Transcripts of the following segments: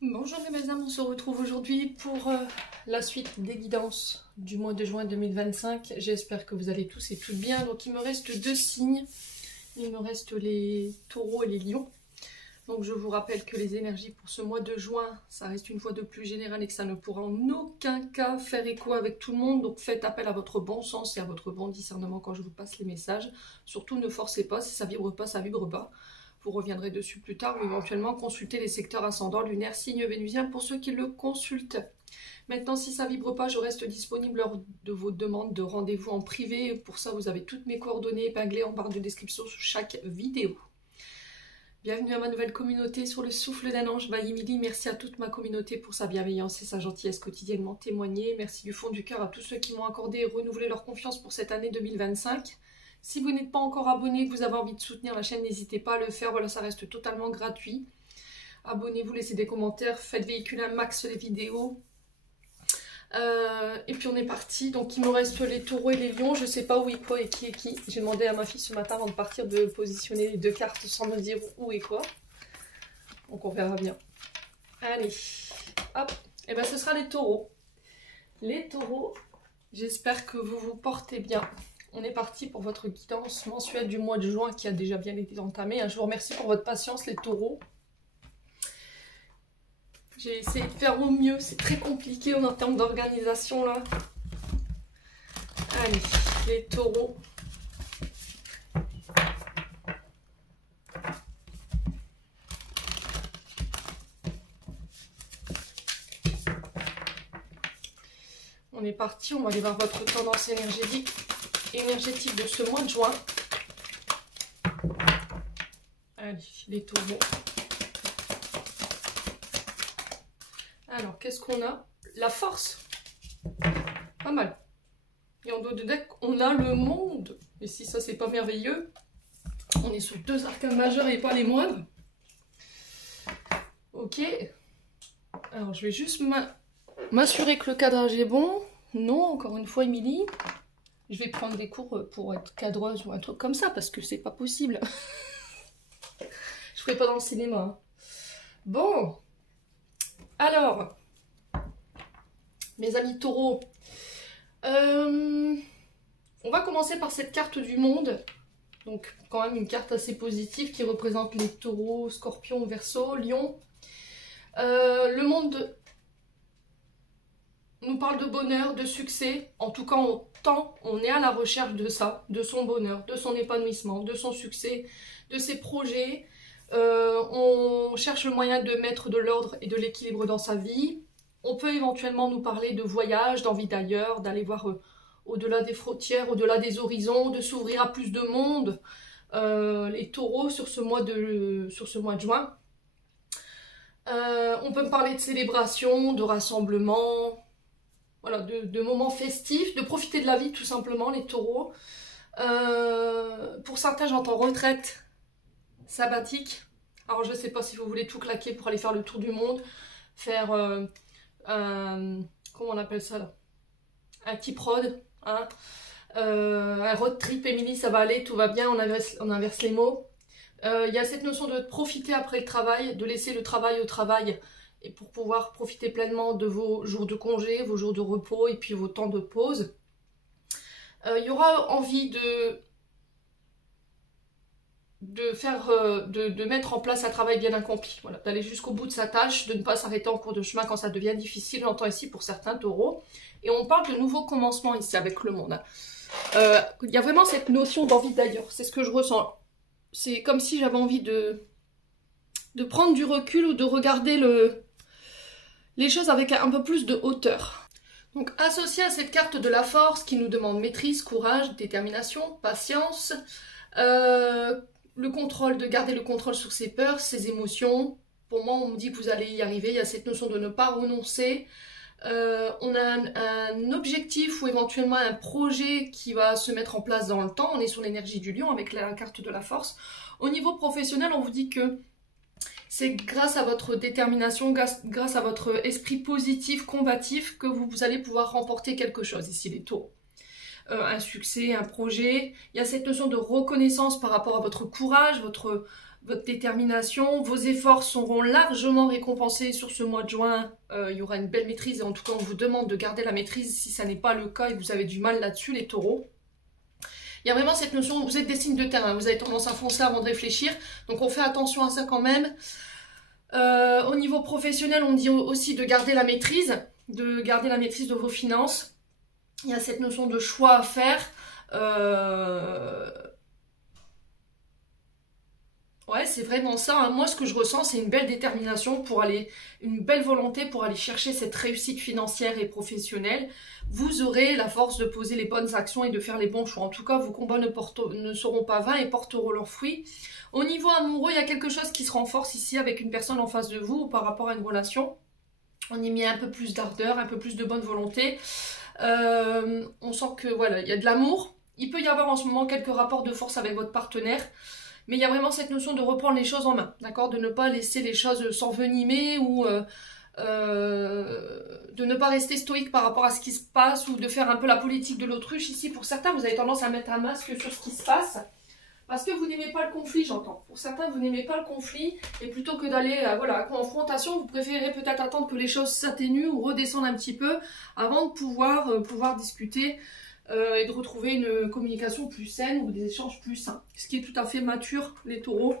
Bonjour mes âmes, on se retrouve aujourd'hui pour la suite des guidances du mois de juin 2025. J'espère que vous allez tous et toutes bien. Donc il me reste deux signes. Il me reste les taureaux et les lions. Donc je vous rappelle que les énergies pour ce mois de juin, ça reste une fois de plus général et que ça ne pourra en aucun cas faire écho avec tout le monde. Donc faites appel à votre bon sens et à votre bon discernement quand je vous passe les messages. Surtout ne forcez pas, si ça vibre pas, ça vibre pas. Vous reviendrez dessus plus tard ou éventuellement consulter les secteurs ascendants, lunaire, signe vénusien pour ceux qui le consultent. Maintenant, si ça vibre pas, je reste disponible lors de vos demandes de rendez-vous en privé. Pour ça, vous avez toutes mes coordonnées épinglées en barre de description sous chaque vidéo. Bienvenue à ma nouvelle communauté sur le souffle d'un ange by Emily. Merci à toute ma communauté pour sa bienveillance et sa gentillesse quotidiennement témoignée. Merci du fond du cœur à tous ceux qui m'ont accordé et renouvelé leur confiance pour cette année 2025. Si vous n'êtes pas encore abonné, que vous avez envie de soutenir la chaîne, n'hésitez pas à le faire. Voilà, ça reste totalement gratuit. Abonnez-vous, laissez des commentaires, faites véhiculer un max les vidéos. Et puis on est parti. Donc il me reste les taureaux et les lions. Je ne sais pas où est quoi et qui est qui. J'ai demandé à ma fille ce matin avant de partir de positionner les deux cartes sans me dire où est quoi. Donc on verra bien. Allez, hop. Et bien ce sera les taureaux. Les taureaux, j'espère que vous vous portez bien. On est parti pour votre guidance mensuelle du mois de juin qui a déjà bien été entamée. Je vous remercie pour votre patience les taureaux. J'ai essayé de faire au mieux. C'est très compliqué en termes d'organisation là. Allez, les taureaux. On est parti. On va aller voir votre tendance énergétique de ce mois de juin. Allez, les taureaux. Alors, qu'est-ce qu'on a? La force. Pas mal. Et en dos de deck, on a le monde. Et si ça, c'est pas merveilleux, on est sur deux arcanes majeurs et pas les moindres. Ok. Alors, je vais juste m'assurer que le cadrage est bon. Non, encore une fois, Émilie. Je vais prendre des cours pour être cadreuse ou un truc comme ça, parce que c'est pas possible. Je ferai pas dans le cinéma. Hein. Bon. Alors, mes amis taureaux, on va commencer par cette carte du monde. Donc, quand même une carte assez positive qui représente les taureaux, scorpions, verseaux, lions. Le monde nous parle de bonheur, de succès. En tout cas, on est à la recherche de ça, de son bonheur, de son épanouissement, de son succès, de ses projets. On cherche le moyen de mettre de l'ordre et de l'équilibre dans sa vie. On peut éventuellement nous parler de voyage, d'envie d'ailleurs, d'aller voir au-delà des frontières, au-delà des horizons, de s'ouvrir à plus de monde. Les taureaux sur ce mois de juin. On peut me parler de célébration, de rassemblement, voilà, de moments festifs, de profiter de la vie tout simplement, les taureaux. Pour certains, j'entends retraite sabbatique. Alors je ne sais pas si vous voulez tout claquer pour aller faire le tour du monde, faire comment on appelle ça là, un petit prod, hein, un road trip. Émilie, ça va aller, tout va bien, on inverse les mots. Il y a cette notion de profiter après le travail, de laisser le travail au travail, et pour pouvoir profiter pleinement de vos jours de congé, vos jours de repos et puis vos temps de pause. Il y aura envie de mettre en place un travail bien accompli, voilà, d'aller jusqu'au bout de sa tâche, de ne pas s'arrêter en cours de chemin quand ça devient difficile, j'entends ici pour certains taureaux. Et on parle de nouveaux commencements ici avec le monde. Il y a vraiment cette notion d'envie d'ailleurs, c'est ce que je ressens. C'est comme si j'avais envie de prendre du recul ou de regarder les choses avec un peu plus de hauteur. Donc associé à cette carte de la force qui nous demande maîtrise, courage, détermination, patience, le contrôle, de garder le contrôle sur ses peurs, ses émotions. Pour moi, on me dit que vous allez y arriver. Il y a cette notion de ne pas renoncer. On a un objectif ou éventuellement un projet qui va se mettre en place dans le temps. On est sur l'énergie du lion avec la carte de la force. Au niveau professionnel, on vous dit que c'est grâce à votre détermination, grâce à votre esprit positif, combatif, que vous allez pouvoir remporter quelque chose. Ici, les taureaux. Un succès, un projet. Il y a cette notion de reconnaissance par rapport à votre courage, votre votre détermination. Vos efforts seront largement récompensés sur ce mois de juin. Il y aura une belle maîtrise et en tout cas on vous demande de garder la maîtrise si ça n'est pas le cas et que vous avez du mal là-dessus les taureaux. Il y a vraiment cette notion, vous êtes des signes de terrain, vous avez tendance à foncer avant de réfléchir, donc on fait attention à ça quand même. Au niveau professionnel, on dit aussi de garder la maîtrise de vos finances. Il y a cette notion de choix à faire. Ouais, c'est vraiment ça. Hein. Moi, ce que je ressens, c'est une belle détermination une belle volonté pour aller chercher cette réussite financière et professionnelle. Vous aurez la force de poser les bonnes actions et de faire les bons choix. En tout cas, vos combats ne seront pas vains et porteront leurs fruits. Au niveau amoureux, il y a quelque chose qui se renforce ici avec une personne en face de vous par rapport à une relation. On y met un peu plus d'ardeur, un peu plus de bonne volonté. On sent que voilà, il y a de l'amour. Il peut y avoir en ce moment quelques rapports de force avec votre partenaire. Mais il y a vraiment cette notion de reprendre les choses en main, d'accord? De ne pas laisser les choses s'envenimer ou de ne pas rester stoïque par rapport à ce qui se passe ou de faire un peu la politique de l'autruche. Ici, pour certains, vous avez tendance à mettre un masque sur ce qui se passe parce que vous n'aimez pas le conflit, j'entends. Pour certains, vous n'aimez pas le conflit et plutôt que d'aller voilà, à confrontation, vous préférez peut-être attendre que les choses s'atténuent ou redescendent un petit peu avant de pouvoir discuter. Et de retrouver une communication plus saine ou des échanges plus sains. Ce qui est tout à fait mature, les taureaux.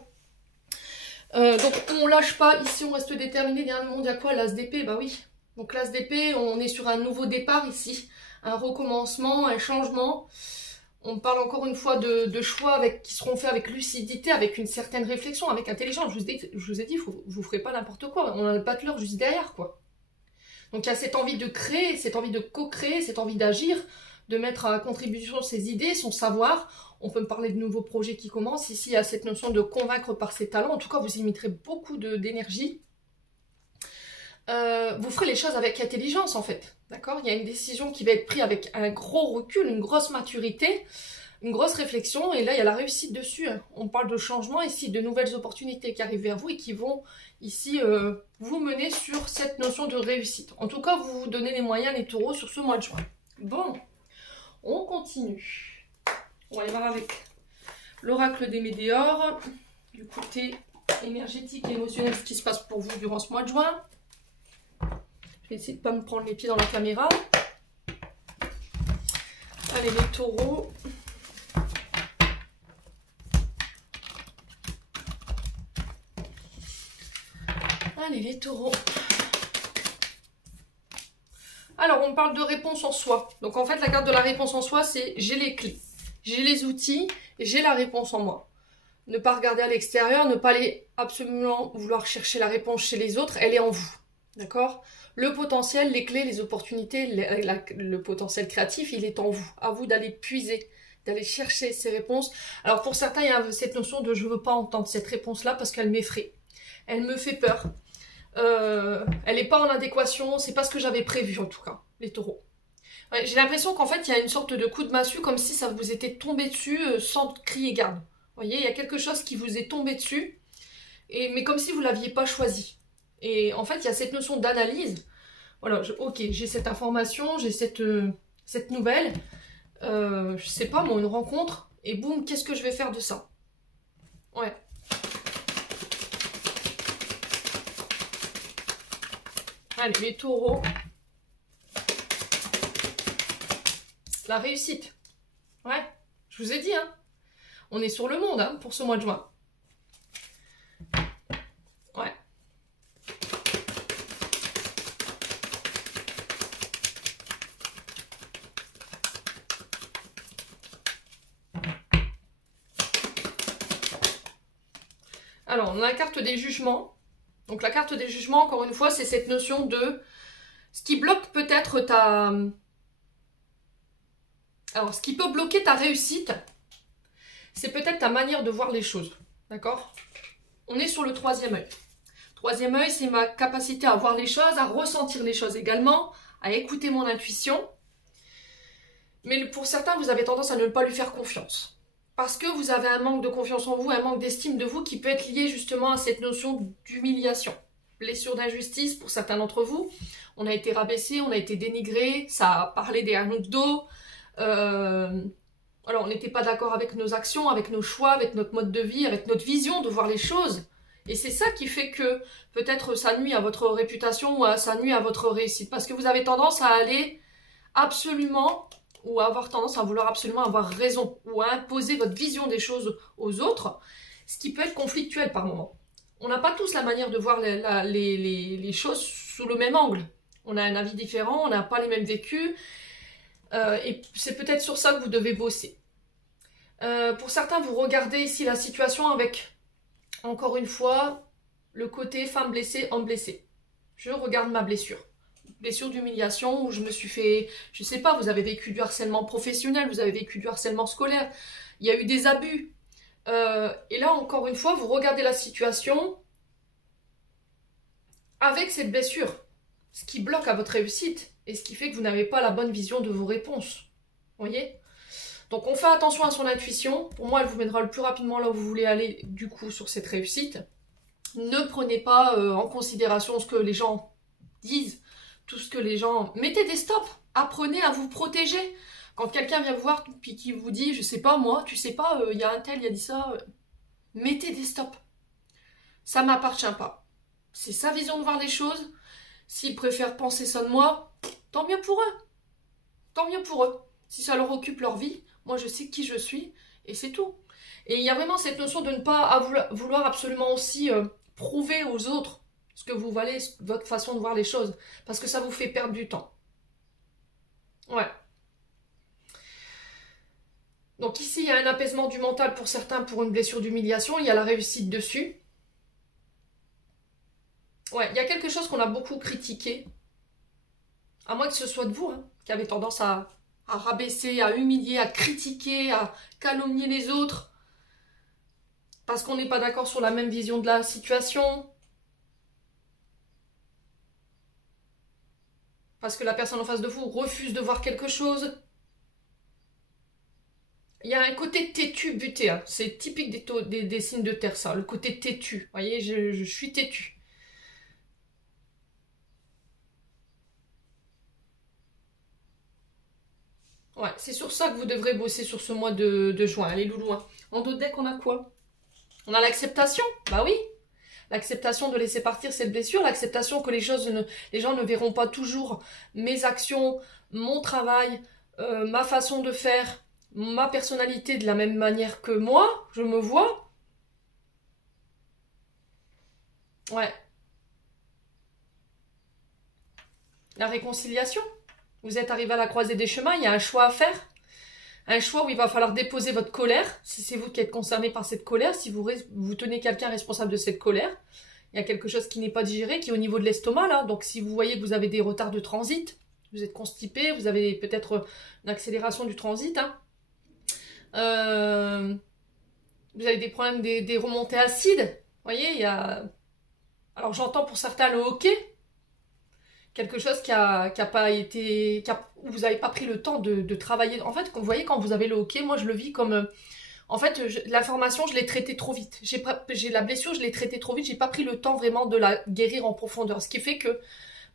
Donc on lâche pas, ici on reste déterminé. Derrière le monde, il y a quoi? L'as d'épée, bah oui. Donc l'as d'épée, on est sur un nouveau départ ici. Un recommencement, un changement. On parle encore une fois de choix qui seront faits avec lucidité, avec une certaine réflexion, avec intelligence. Je vous ai dit, vous ferez pas n'importe quoi. On a le battleur juste derrière, quoi. Donc il y a cette envie de créer, cette envie de co-créer, cette envie d'agir, de mettre à contribution ses idées, son savoir. On peut me parler de nouveaux projets qui commencent. Ici, il y a cette notion de convaincre par ses talents. En tout cas, vous y mettrez beaucoup d'énergie. Vous ferez les choses avec intelligence, en fait. D'accord? Il y a une décision qui va être prise avec un gros recul, une grosse maturité, une grosse réflexion. Et là, il y a la réussite dessus. On parle de changement ici, de nouvelles opportunités qui arrivent vers vous et qui vont ici vous mener sur cette notion de réussite. En tout cas, vous vous donnez les moyens, les taureaux, sur ce mois de juin. Bon. On continue. On va aller voir avec l'oracle des météores, du côté énergétique et émotionnel, ce qui se passe pour vous durant ce mois de juin. Je vais essayer de ne pas me prendre les pieds dans la caméra. Allez, les taureaux. Allez, les taureaux. Alors, on parle de réponse en soi. Donc, en fait, la carte de la réponse en soi, c'est j'ai les clés, j'ai les outils, et j'ai la réponse en moi. Ne pas regarder à l'extérieur, ne pas aller absolument vouloir chercher la réponse chez les autres, elle est en vous. D'accord? Le potentiel, les clés, les opportunités, le potentiel créatif, il est en vous. À vous d'aller puiser, d'aller chercher ces réponses. Alors, pour certains, il y a cette notion de je ne veux pas entendre cette réponse-là parce qu'elle m'effraie. Elle me fait peur. Elle n'est pas en adéquation, c'est pas ce que j'avais prévu en tout cas, les taureaux. Ouais, j'ai l'impression qu'en fait il y a une sorte de coup de massue comme si ça vous était tombé dessus sans crier garde. Vous voyez, il y a quelque chose qui vous est tombé dessus, mais comme si vous ne l'aviez pas choisi. Et en fait il y a cette notion d'analyse. Voilà, ok, j'ai cette information, j'ai cette nouvelle, je sais pas moi, une rencontre, et boum, qu'est-ce que je vais faire de ça? Ouais. Allez, les taureaux. La réussite. Ouais, je vous ai dit, hein. On est sur le monde, hein, pour ce mois de juin. Ouais. Alors, on a la carte des jugements. Donc la carte des jugements, encore une fois, c'est cette notion de ce qui bloque peut-être ta... Alors, ce qui peut bloquer ta réussite, c'est peut-être ta manière de voir les choses. D'accord? On est sur le troisième œil. Troisième œil, c'est ma capacité à voir les choses, à ressentir les choses également, à écouter mon intuition. Mais pour certains, vous avez tendance à ne pas lui faire confiance. Parce que vous avez un manque de confiance en vous, un manque d'estime de vous qui peut être lié justement à cette notion d'humiliation. Blessure d'injustice pour certains d'entre vous. On a été rabaissé, on a été dénigré, ça a parlé derrière notre dos. Alors, on n'était pas d'accord avec nos actions, avec nos choix, avec notre mode de vie, avec notre vision de voir les choses. Et c'est ça qui fait que peut-être ça nuit à votre réputation ou ça nuit à votre réussite. Parce que vous avez tendance à aller absolument, ou à avoir tendance à vouloir absolument avoir raison, ou à imposer votre vision des choses aux autres, ce qui peut être conflictuel par moment. On n'a pas tous la manière de voir les choses sous le même angle. On a un avis différent, on n'a pas les mêmes vécus. Et c'est peut-être sur ça que vous devez bosser. Pour certains, vous regardez ici la situation avec, encore une fois, le côté femme blessée, homme blessé. Je regarde ma blessure. Blessure d'humiliation où je me suis fait, je sais pas, vous avez vécu du harcèlement professionnel, vous avez vécu du harcèlement scolaire, il y a eu des abus. Et là, encore une fois, vous regardez la situation avec cette blessure, ce qui bloque à votre réussite et ce qui fait que vous n'avez pas la bonne vision de vos réponses. Vous voyez? Donc on fait attention à son intuition. Pour moi, elle vous mènera le plus rapidement là où vous voulez aller, du coup, sur cette réussite. Ne prenez pas en considération ce que les gens disent, tout ce que les gens... Mettez des stops. Apprenez à vous protéger. Quand quelqu'un vient vous voir puis qui vous dit, je sais pas moi, tu sais pas, il y a un tel, il a dit ça, mettez des stops. Ça m'appartient pas. C'est sa vision de voir les choses. S'ils préfèrent penser ça de moi, tant mieux pour eux. Tant mieux pour eux. Si ça leur occupe leur vie, moi je sais qui je suis et c'est tout. Et il y a vraiment cette notion de ne pas vouloir absolument aussi prouver aux autres ce que vous valez, votre façon de voir les choses. Parce que ça vous fait perdre du temps. Ouais. Donc ici, il y a un apaisement du mental pour certains pour une blessure d'humiliation. Il y a la réussite dessus. Ouais, il y a quelque chose qu'on a beaucoup critiqué. À moins que ce soit de vous, hein, qui avez tendance à rabaisser, à humilier, à critiquer, à calomnier les autres. Parce qu'on n'est pas d'accord sur la même vision de la situation. Parce que la personne en face de vous refuse de voir quelque chose. Il y a un côté têtu buté. Hein. C'est typique des signes de terre, ça. Le côté têtu. Vous voyez, je suis têtu. Ouais, c'est sur ça que vous devrez bosser sur ce mois de juin. Allez, loulou. Hein. En dos de deck, on a quoi? On a l'acceptation. Bah oui. L'acceptation de laisser partir cette blessure. L'acceptation que les gens ne verront pas toujours mes actions, mon travail, ma façon de faire, ma personnalité de la même manière que moi. Je me vois. Ouais. La réconciliation. Vous êtes arrivé à la croisée des chemins, il y a un choix à faire. Un choix où il va falloir déposer votre colère, si c'est vous qui êtes concerné par cette colère, si vous tenez quelqu'un responsable de cette colère. Il y a quelque chose qui n'est pas digéré, qui est au niveau de l'estomac, là. Donc si vous voyez que vous avez des retards de transit, vous êtes constipé, vous avez peut-être une accélération du transit. Hein. Vous avez des problèmes, des remontées acides. Vous voyez, il y a... Alors j'entends pour certains le hoquet. Quelque chose qui a pas été... où vous n'avez pas pris le temps de travailler. En fait, vous voyez, quand vous avez le hoquet, moi je le vis comme... en fait, l'information, je l'ai traitée trop vite. J'ai la blessure, je l'ai traitée trop vite. J'ai pas pris le temps vraiment de la guérir en profondeur. Ce qui fait que,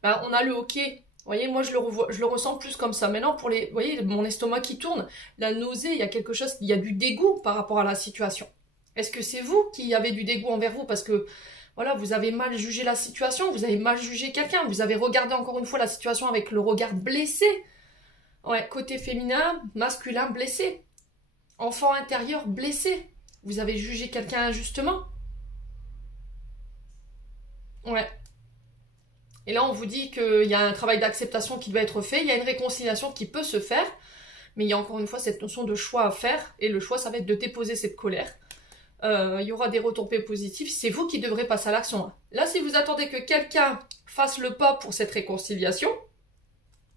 ben, on a le hoquet. Vous voyez, moi je le ressens plus comme ça. Maintenant, pour les... Vous voyez, mon estomac qui tourne, la nausée, il y a quelque chose... Il y a du dégoût par rapport à la situation. Est-ce que c'est vous qui avez du dégoût envers vous? Parce que... Voilà, vous avez mal jugé la situation, vous avez mal jugé quelqu'un, vous avez regardé encore une fois la situation avec le regard blessé. Ouais, côté féminin, masculin blessé. Enfant intérieur blessé. Vous avez jugé quelqu'un injustement. Ouais. Et là, on vous dit qu'il y a un travail d'acceptation qui doit être fait, il y a une réconciliation qui peut se faire, mais il y a encore une fois cette notion de choix à faire, et le choix, ça va être de déposer cette colère. Il y aura des retombées positifs, c'est vous qui devrez passer à l'action. Là, si vous attendez que quelqu'un fasse le pas pour cette réconciliation,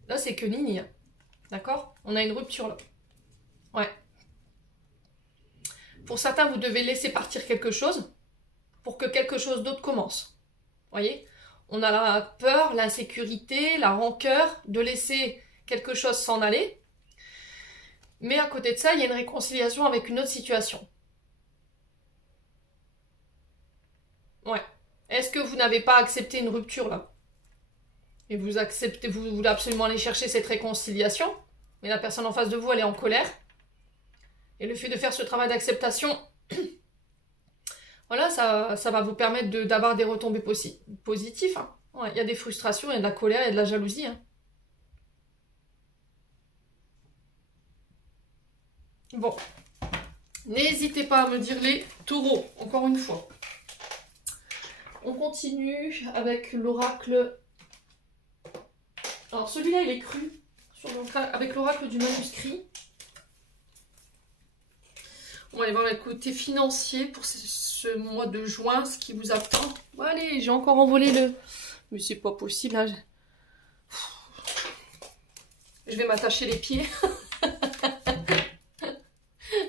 là, c'est que nini. D'accord? On a une rupture là. Ouais. Pour certains, vous devez laisser partir quelque chose pour que quelque chose d'autre commence. Voyez? On a la peur, l'insécurité, la rancœur de laisser quelque chose s'en aller. Mais à côté de ça, il y a une réconciliation avec une autre situation. Ouais. Est-ce que vous n'avez pas accepté une rupture là? Et vous acceptez, vous voulez absolument aller chercher cette réconciliation, mais la personne en face de vous, elle est en colère. Et le fait de faire ce travail d'acceptation, voilà, ça va vous permettre d'avoir des retombées positives. Hein. Ouais, il y a des frustrations, il y a de la colère, il y a de la jalousie. Hein. Bon, n'hésitez pas à me dire les taureaux, encore une fois. On continue avec l'oracle. Alors celui-là, il est cru, avec l'oracle du manuscrit. On va aller voir le côté financier pour ce mois de juin, ce qui vous attend. Bon, allez, j'ai encore envolé le... Mais c'est pas possible, là. Je vais m'attacher les pieds.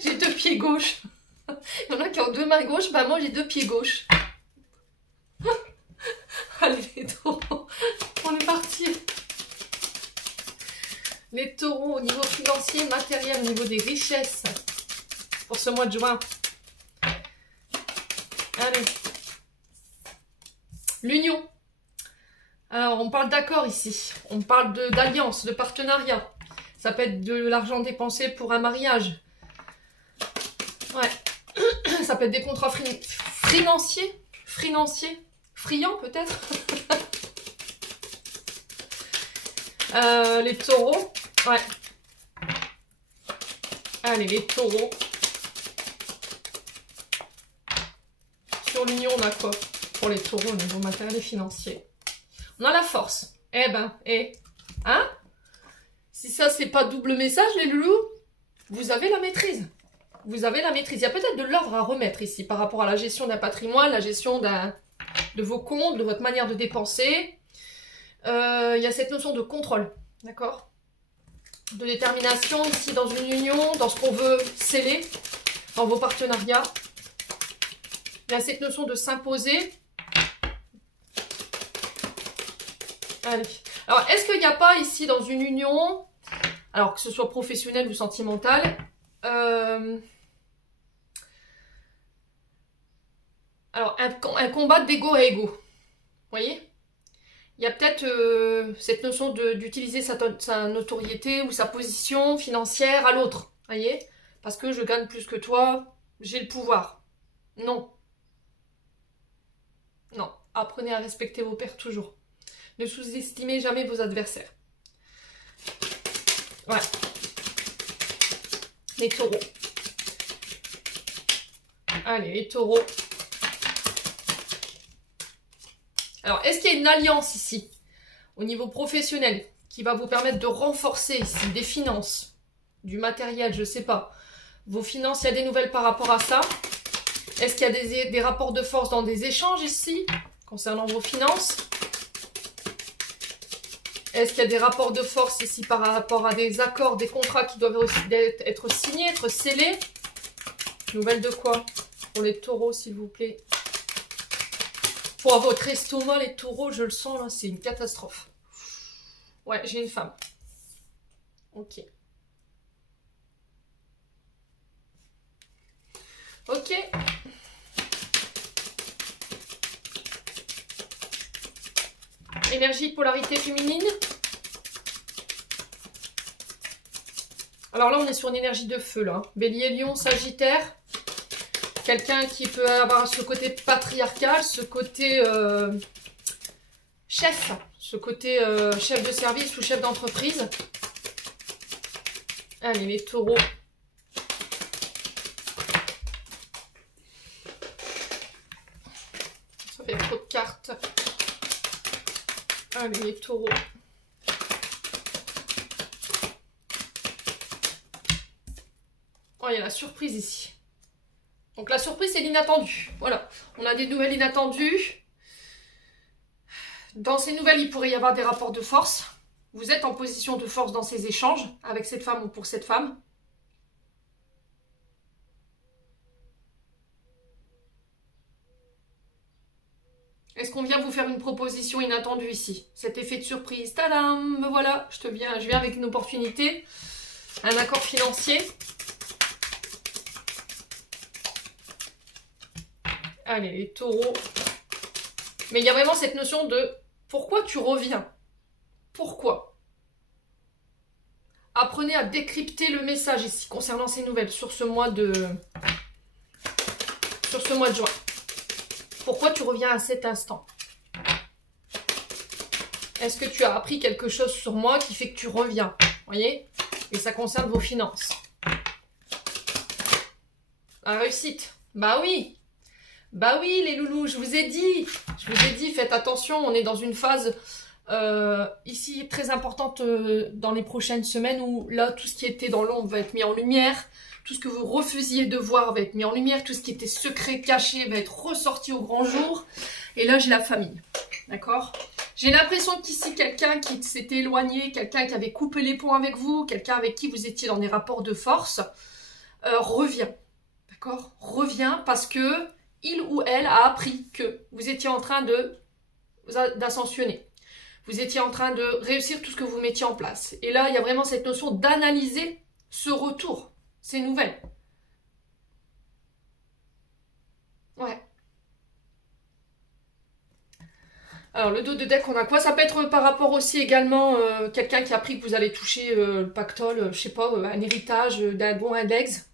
J'ai 2 pieds gauches. Il y en a qui ont 2 mains gauches, bah moi j'ai 2 pieds gauches. Allez les taureaux, on est parti. Les taureaux au niveau financier, matériel, au niveau des richesses. Pour ce mois de juin. Allez. L'union. Alors, on parle d'accord ici. On parle d'alliance, de partenariat. Ça peut être de l'argent dépensé pour un mariage. Ouais. Ça peut être des contrats financiers. Friands peut-être. Les taureaux. Ouais. Allez, les taureaux. Sur l'union, on a quoi pour les taureaux au niveau matériel et financier? On a la force. Eh ben, hein? Si ça, c'est pas double message, les loulous, vous avez la maîtrise. Vous avez la maîtrise. Il y a peut-être de l'ordre à remettre ici par rapport à la gestion d'un patrimoine, la gestion de vos comptes, de votre manière de dépenser. Il y a cette notion de contrôle, d'accord? De détermination ici dans une union, dans ce qu'on veut sceller, dans vos partenariats. Il y a cette notion de s'imposer. Allez. Alors, est-ce qu'il n'y a pas ici dans une union, alors que ce soit professionnel ou sentimental, alors un combat d'ego à ego. Vous voyez? Il y a peut-être cette notion d'utiliser sa notoriété ou sa position financière à l'autre. Vous voyez? Parce que je gagne plus que toi, j'ai le pouvoir. Non. Non. Apprenez à respecter vos pairs toujours. Ne sous-estimez jamais vos adversaires. Ouais. Les taureaux. Allez, les taureaux. Alors, est-ce qu'il y a une alliance ici, au niveau professionnel, qui va vous permettre de renforcer ici des finances, du matériel, je ne sais pas. Vos finances, il y a des nouvelles par rapport à ça. Est-ce qu'il y a des rapports de force dans des échanges ici, concernant vos finances? Est-ce qu'il y a des rapports de force ici par rapport à des accords, des contrats qui doivent aussi être signés, être scellés? Nouvelle de quoi? Pour les taureaux, s'il vous plaît. Pour votre estomac, les taureaux, je le sens, là, c'est une catastrophe. Ouais, j'ai une femme. Ok. Ok. Énergie, polarité féminine. Alors là, on est sur une énergie de feu, là. Bélier, Lion, Sagittaire. Quelqu'un qui peut avoir ce côté patriarcal, ce côté chef. Ce côté chef de service ou chef d'entreprise. Allez, les taureaux. Ça fait trop de cartes. Allez, les taureaux. Oh, il y a la surprise ici. Donc la surprise, c'est l'inattendu. Voilà, on a des nouvelles inattendues. Dans ces nouvelles, il pourrait y avoir des rapports de force. Vous êtes en position de force dans ces échanges avec cette femme ou pour cette femme. Est-ce qu'on vient vous faire une proposition inattendue ici? Cet effet de surprise, tadam, me voilà, je viens avec une opportunité, un accord financier. Allez, les taureaux. Mais il y a vraiment cette notion de pourquoi tu reviens? Pourquoi? apprenez à décrypter le message ici concernant ces nouvelles sur ce mois de juin. Pourquoi tu reviens à cet instant? Est-ce que tu as appris quelque chose sur moi qui fait que tu reviens? Voyez? Et ça concerne vos finances. La réussite. Bah oui. Bah oui, les loulous, je vous ai dit. Je vous ai dit, faites attention, on est dans une phase ici très importante dans les prochaines semaines où là, tout ce qui était dans l'ombre va être mis en lumière. Tout ce que vous refusiez de voir va être mis en lumière. Tout ce qui était secret, caché va être ressorti au grand jour. Et là, j'ai la famille. D'accord? J'ai l'impression qu'ici, quelqu'un qui s'était éloigné, quelqu'un qui avait coupé les ponts avec vous, quelqu'un avec qui vous étiez dans des rapports de force, revient. D'accord? Revient parce que il ou elle a appris que vous étiez en train d'ascensionner. Vous étiez en train de réussir tout ce que vous mettiez en place. Et là, il y a vraiment cette notion d'analyser ce retour, ces nouvelles. Ouais. Alors, le dos de deck, on a quoi? Ça peut être par rapport aussi également quelqu'un qui a appris que vous allez toucher le pactole, je sais pas, un héritage d'un bon index.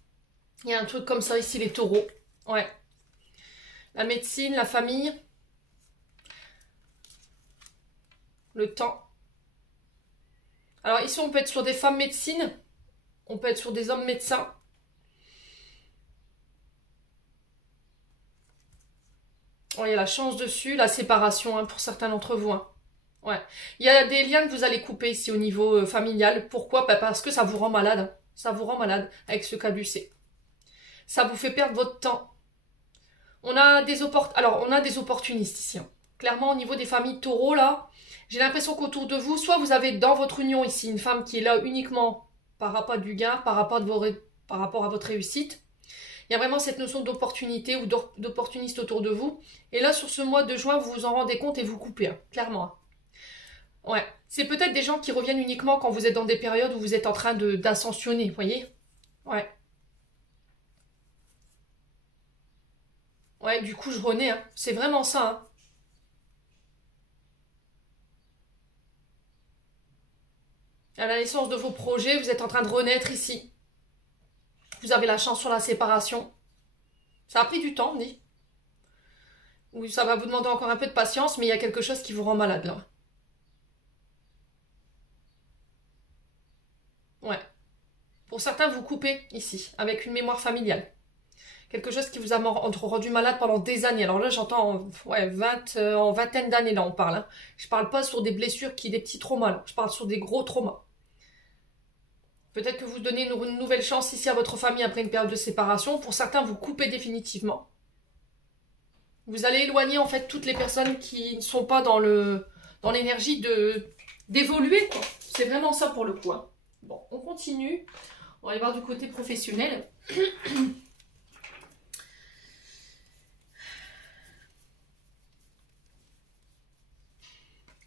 Il y a un truc comme ça ici, les taureaux. Ouais. La médecine, la famille. Le temps. Alors ici, on peut être sur des femmes médecines. On peut être sur des hommes médecins. Oh, il y a la chance dessus, la séparation hein, pour certains d'entre vous. Hein. Ouais. Il y a des liens que vous allez couper ici au niveau familial. Pourquoi? Bah, parce que ça vous rend malade. Ça vous rend malade avec ce caducée. Ça vous fait perdre votre temps. On a des opportunistes ici. Hein. Clairement, au niveau des familles taureaux, là, j'ai l'impression qu'autour de vous, soit vous avez dans votre union ici une femme qui est là uniquement par rapport du gain, par rapport à votre réussite. Il y a vraiment cette notion d'opportunité ou d'opportuniste autour de vous. Et là, sur ce mois de juin, vous vous en rendez compte et vous coupez, hein, clairement. Ouais. C'est peut-être des gens qui reviennent uniquement quand vous êtes dans des périodes où vous êtes en train d'ascensionner, vous voyez? Ouais. Ouais, du coup, je renais. Hein. C'est vraiment ça. Hein. À la naissance de vos projets, vous êtes en train de renaître ici. Vous avez la chance sur la séparation. Ça a pris du temps, dit. Oui, ça va vous demander encore un peu de patience, mais il y a quelque chose qui vous rend malade, là. Ouais. Pour certains, vous coupez ici, avec une mémoire familiale. Quelque chose qui vous a rendu malade pendant des années. Alors là, j'entends en vingtaine d'années, là, on parle. Hein. Je parle pas sur des blessures des petits traumas. Là. Je parle sur des gros traumas. Peut-être que vous donnez une nouvelle chance ici à votre famille après une période de séparation. Pour certains, vous coupez définitivement. Vous allez éloigner, en fait, toutes les personnes qui ne sont pas dans l'énergie d'évoluer. C'est vraiment ça pour le coup. Hein. Bon, on continue. On va aller voir du côté professionnel.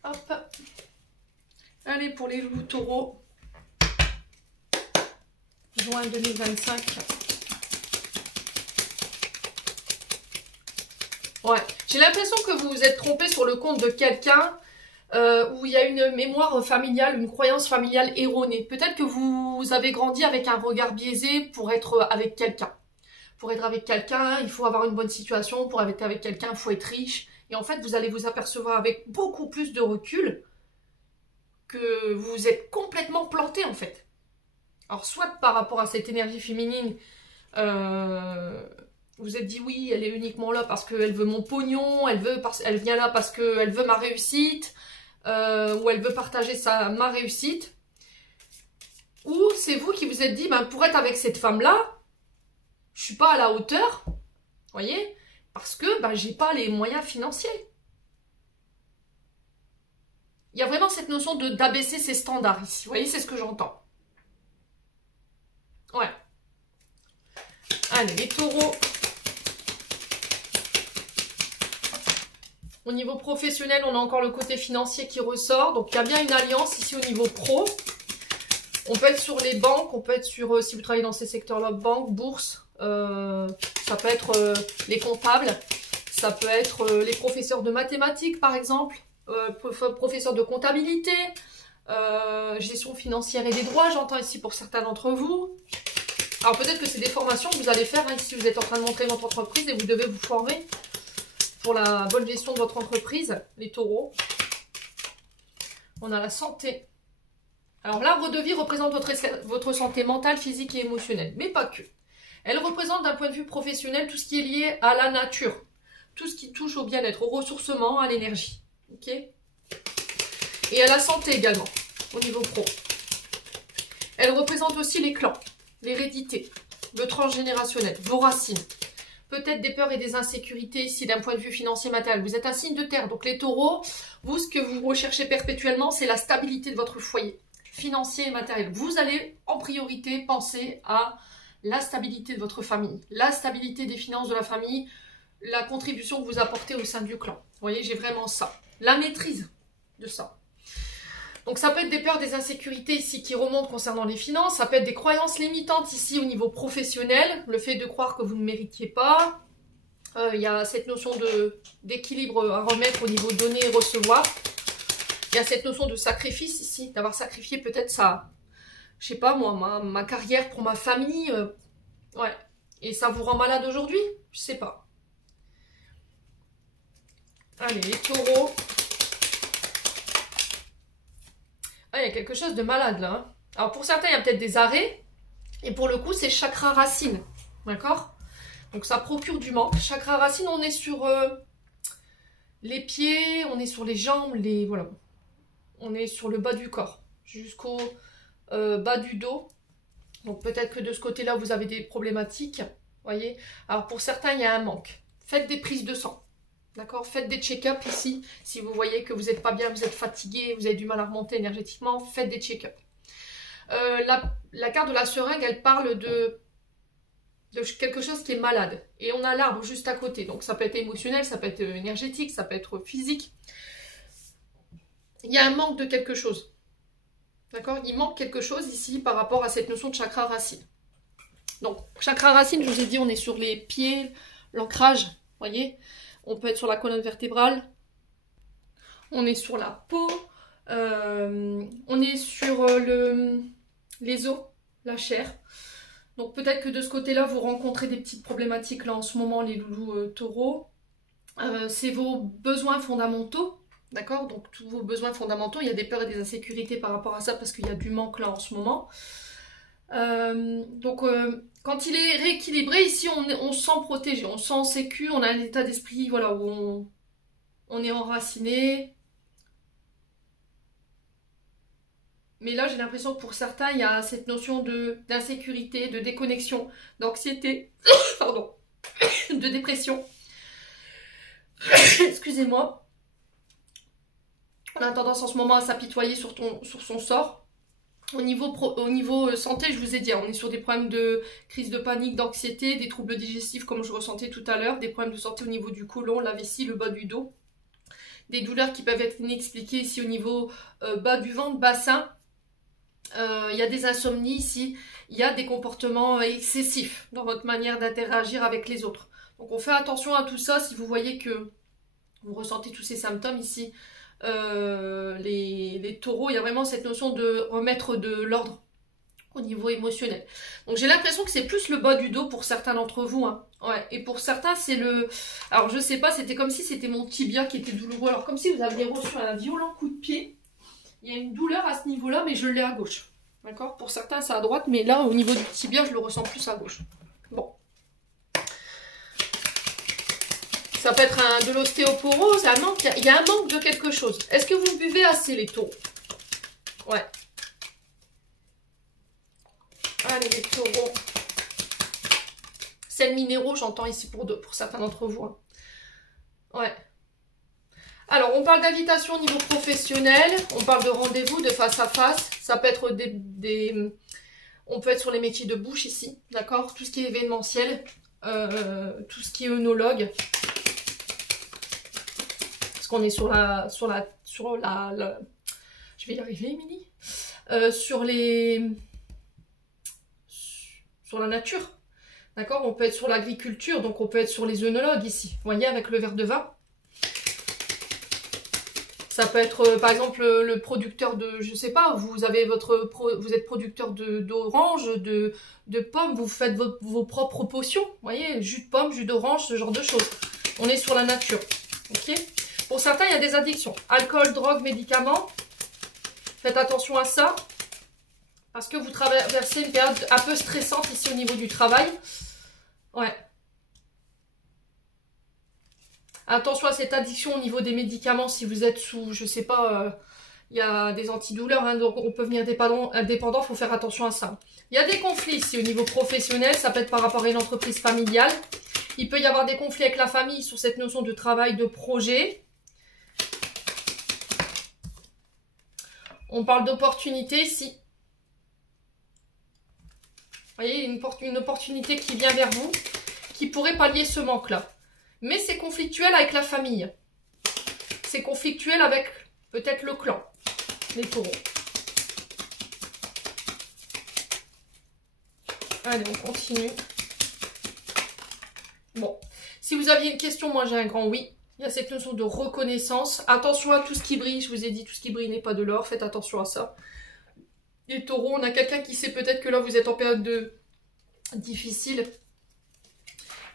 Hop. Allez, pour les loups taureaux. Juin 2025. Ouais. J'ai l'impression que vous vous êtes trompé sur le compte de quelqu'un où il y a une mémoire familiale, une croyance familiale erronée. Peut-être que vous avez grandi avec un regard biaisé pour être avec quelqu'un. Pour être avec quelqu'un, il faut avoir une bonne situation. Pour être avec quelqu'un, il faut être riche. Et en fait, vous allez vous apercevoir avec beaucoup plus de recul que vous êtes complètement planté en fait. Alors, soit par rapport à cette énergie féminine, vous êtes dit oui, elle est uniquement là parce qu'elle veut mon pognon, elle vient là parce qu'elle veut ma réussite, ou elle veut partager ma réussite. Ou c'est vous qui vous êtes dit, ben, pour être avec cette femme-là, je suis pas à la hauteur, voyez, parce que ben, j'ai pas les moyens financiers. Il y a vraiment cette notion d'abaisser ses standards ici, vous voyez, c'est ce que j'entends. Ouais. Allez, les taureaux. Au niveau professionnel, on a encore le côté financier qui ressort. Donc, il y a bien une alliance ici au niveau pro. On peut être sur les banques, on peut être sur, si vous travaillez dans ces secteurs-là, banque, bourse. Ça peut être les comptables. Ça peut être les professeurs de mathématiques, par exemple. Professeurs de comptabilité. gestion financière et des droits, j'entends ici pour certains d'entre vous. Alors peut-être que c'est des formations que vous allez faire, hein, si vous êtes en train de monter votre entreprise et vous devez vous former pour la bonne gestion de votre entreprise, les taureaux. On a la santé. Alors l'arbre de vie représente votre santé mentale, physique et émotionnelle, mais pas que. Elle représente d'un point de vue professionnel tout ce qui est lié à la nature, tout ce qui touche au bien-être, au ressourcement, à l'énergie. Ok ? Et à la santé également, au niveau pro. Elle représente aussi les clans, l'hérédité, le transgénérationnel, vos racines. Peut-être des peurs et des insécurités ici d'un point de vue financier matériel. Vous êtes un signe de terre, donc les taureaux, vous, ce que vous recherchez perpétuellement, c'est la stabilité de votre foyer, financier et matériel. Vous allez en priorité penser à la stabilité de votre famille, la stabilité des finances de la famille, la contribution que vous apportez au sein du clan. Vous voyez, j'ai vraiment ça. La maîtrise de ça. Donc ça peut être des peurs, des insécurités ici qui remontent concernant les finances, ça peut être des croyances limitantes ici au niveau professionnel, le fait de croire que vous ne méritiez pas. Il y a cette notion d'équilibre à remettre au niveau donner et recevoir. Il y a cette notion de sacrifice ici, d'avoir sacrifié peut-être ça, je sais pas moi, ma carrière pour ma famille. Ouais. Et ça vous rend malade aujourd'hui? Je sais pas. Allez, les taureaux. Ah, il y a quelque chose de malade là. Hein. Alors pour certains, il y a peut-être des arrêts. Et pour le coup, c'est chakra racine. D'accord? Donc ça procure du manque. Chakra racine, on est sur les pieds, on est sur les jambes, voilà. On est sur le bas du corps, jusqu'au bas du dos. Donc peut-être que de ce côté-là, vous avez des problématiques. Voyez? Alors pour certains, il y a un manque. Faites des prises de sang. D'accord? Faites des check-up ici. Si vous voyez que vous n'êtes pas bien, vous êtes fatigué, vous avez du mal à remonter énergétiquement, faites des check-up. La carte de la seringue, elle parle de quelque chose qui est malade. Et on a l'arbre juste à côté. Donc ça peut être émotionnel, ça peut être énergétique, ça peut être physique. Il y a un manque de quelque chose. D'accord? Il manque quelque chose ici par rapport à cette notion de chakra racine. Donc, chakra racine, je vous ai dit, on est sur les pieds, l'ancrage, voyez? On peut être sur la colonne vertébrale, on est sur la peau, on est sur les os, la chair. Donc peut-être que de ce côté-là, vous rencontrez des petites problématiques là en ce moment, les loulous taureaux. C'est vos besoins fondamentaux, d'accord? Donc tous vos besoins fondamentaux, il y a des peurs et des insécurités par rapport à ça parce qu'il y a du manque là en ce moment. Quand il est rééquilibré, ici on se sent protégé, on se sent sécu, on a un état d'esprit voilà, où on est enraciné. Mais là j'ai l'impression que pour certains il y a cette notion d'insécurité, de déconnexion, d'anxiété, pardon, de dépression. Excusez-moi. On a tendance en ce moment à s'apitoyer sur son sort. Au niveau santé, je vous ai dit, on est sur des problèmes de crise de panique, d'anxiété, des troubles digestifs comme je ressentais tout à l'heure, des problèmes de santé au niveau du côlon, la vessie, le bas du dos, des douleurs qui peuvent être inexpliquées ici au niveau bas du ventre, bassin. Il y a des insomnies ici, il y a des comportements excessifs dans votre manière d'interagir avec les autres. Donc on fait attention à tout ça si vous voyez que vous ressentez tous ces symptômes ici. Les taureaux, il y a vraiment cette notion de remettre de l'ordre au niveau émotionnel. Donc j'ai l'impression que c'est plus le bas du dos pour certains d'entre vous. Hein. Ouais. Et pour certains, c'est le... Alors je sais pas, c'était comme si c'était mon tibia qui était douloureux. Alors comme si vous aviez reçu un violent coup de pied. Il y a une douleur à ce niveau-là, mais je l'ai à gauche. D'accord? Pour certains, c'est à droite, mais là, au niveau du tibia, je le ressens plus à gauche. Bon. Ça peut être de l'ostéoporose, il y a un manque de quelque chose. Est-ce que vous buvez assez les taureaux? Ouais. Allez les taureaux. Sels minéraux, j'entends ici pour certains d'entre vous. Hein. Ouais. Alors, on parle d'invitation au niveau professionnel, on parle de rendez-vous, de face à face. Ça peut être on peut être sur les métiers de bouche ici, d'accord? Tout ce qui est événementiel, tout ce qui est œnologue. Parce qu'on est sur la je vais y arriver, Émilie. Sur la nature, d'accord? On peut être sur l'agriculture, donc on peut être sur les œnologues ici. Vous voyez, avec le verre de vin. Ça peut être, par exemple, le producteur de, je sais pas, vous êtes producteur d'orange, de pommes, vous faites vos propres potions, vous voyez, jus de pomme, jus d'orange, ce genre de choses. On est sur la nature, ok? Pour certains, il y a des addictions. Alcool, drogue, médicaments. Faites attention à ça. Parce que vous traversez une période un peu stressante ici au niveau du travail. Ouais. Attention à cette addiction au niveau des médicaments si vous êtes sous, je sais pas, il y a des antidouleurs, hein, donc on peut venir indépendant, il faut faire attention à ça. Il y a des conflits ici au niveau professionnel, ça peut être par rapport à une entreprise familiale. Il peut y avoir des conflits avec la famille sur cette notion de travail, de projet. On parle d'opportunité ici. Vous voyez, une opportunité qui vient vers vous, qui pourrait pallier ce manque-là. Mais c'est conflictuel avec la famille. C'est conflictuel avec peut-être le clan, les taureaux. Allez, on continue. Bon, si vous aviez une question, moi j'ai un grand oui. Il y a cette notion de reconnaissance. Attention à tout ce qui brille. Je vous ai dit, tout ce qui brille n'est pas de l'or. Faites attention à ça. Les taureaux, on a quelqu'un qui sait peut-être que là, vous êtes en période difficile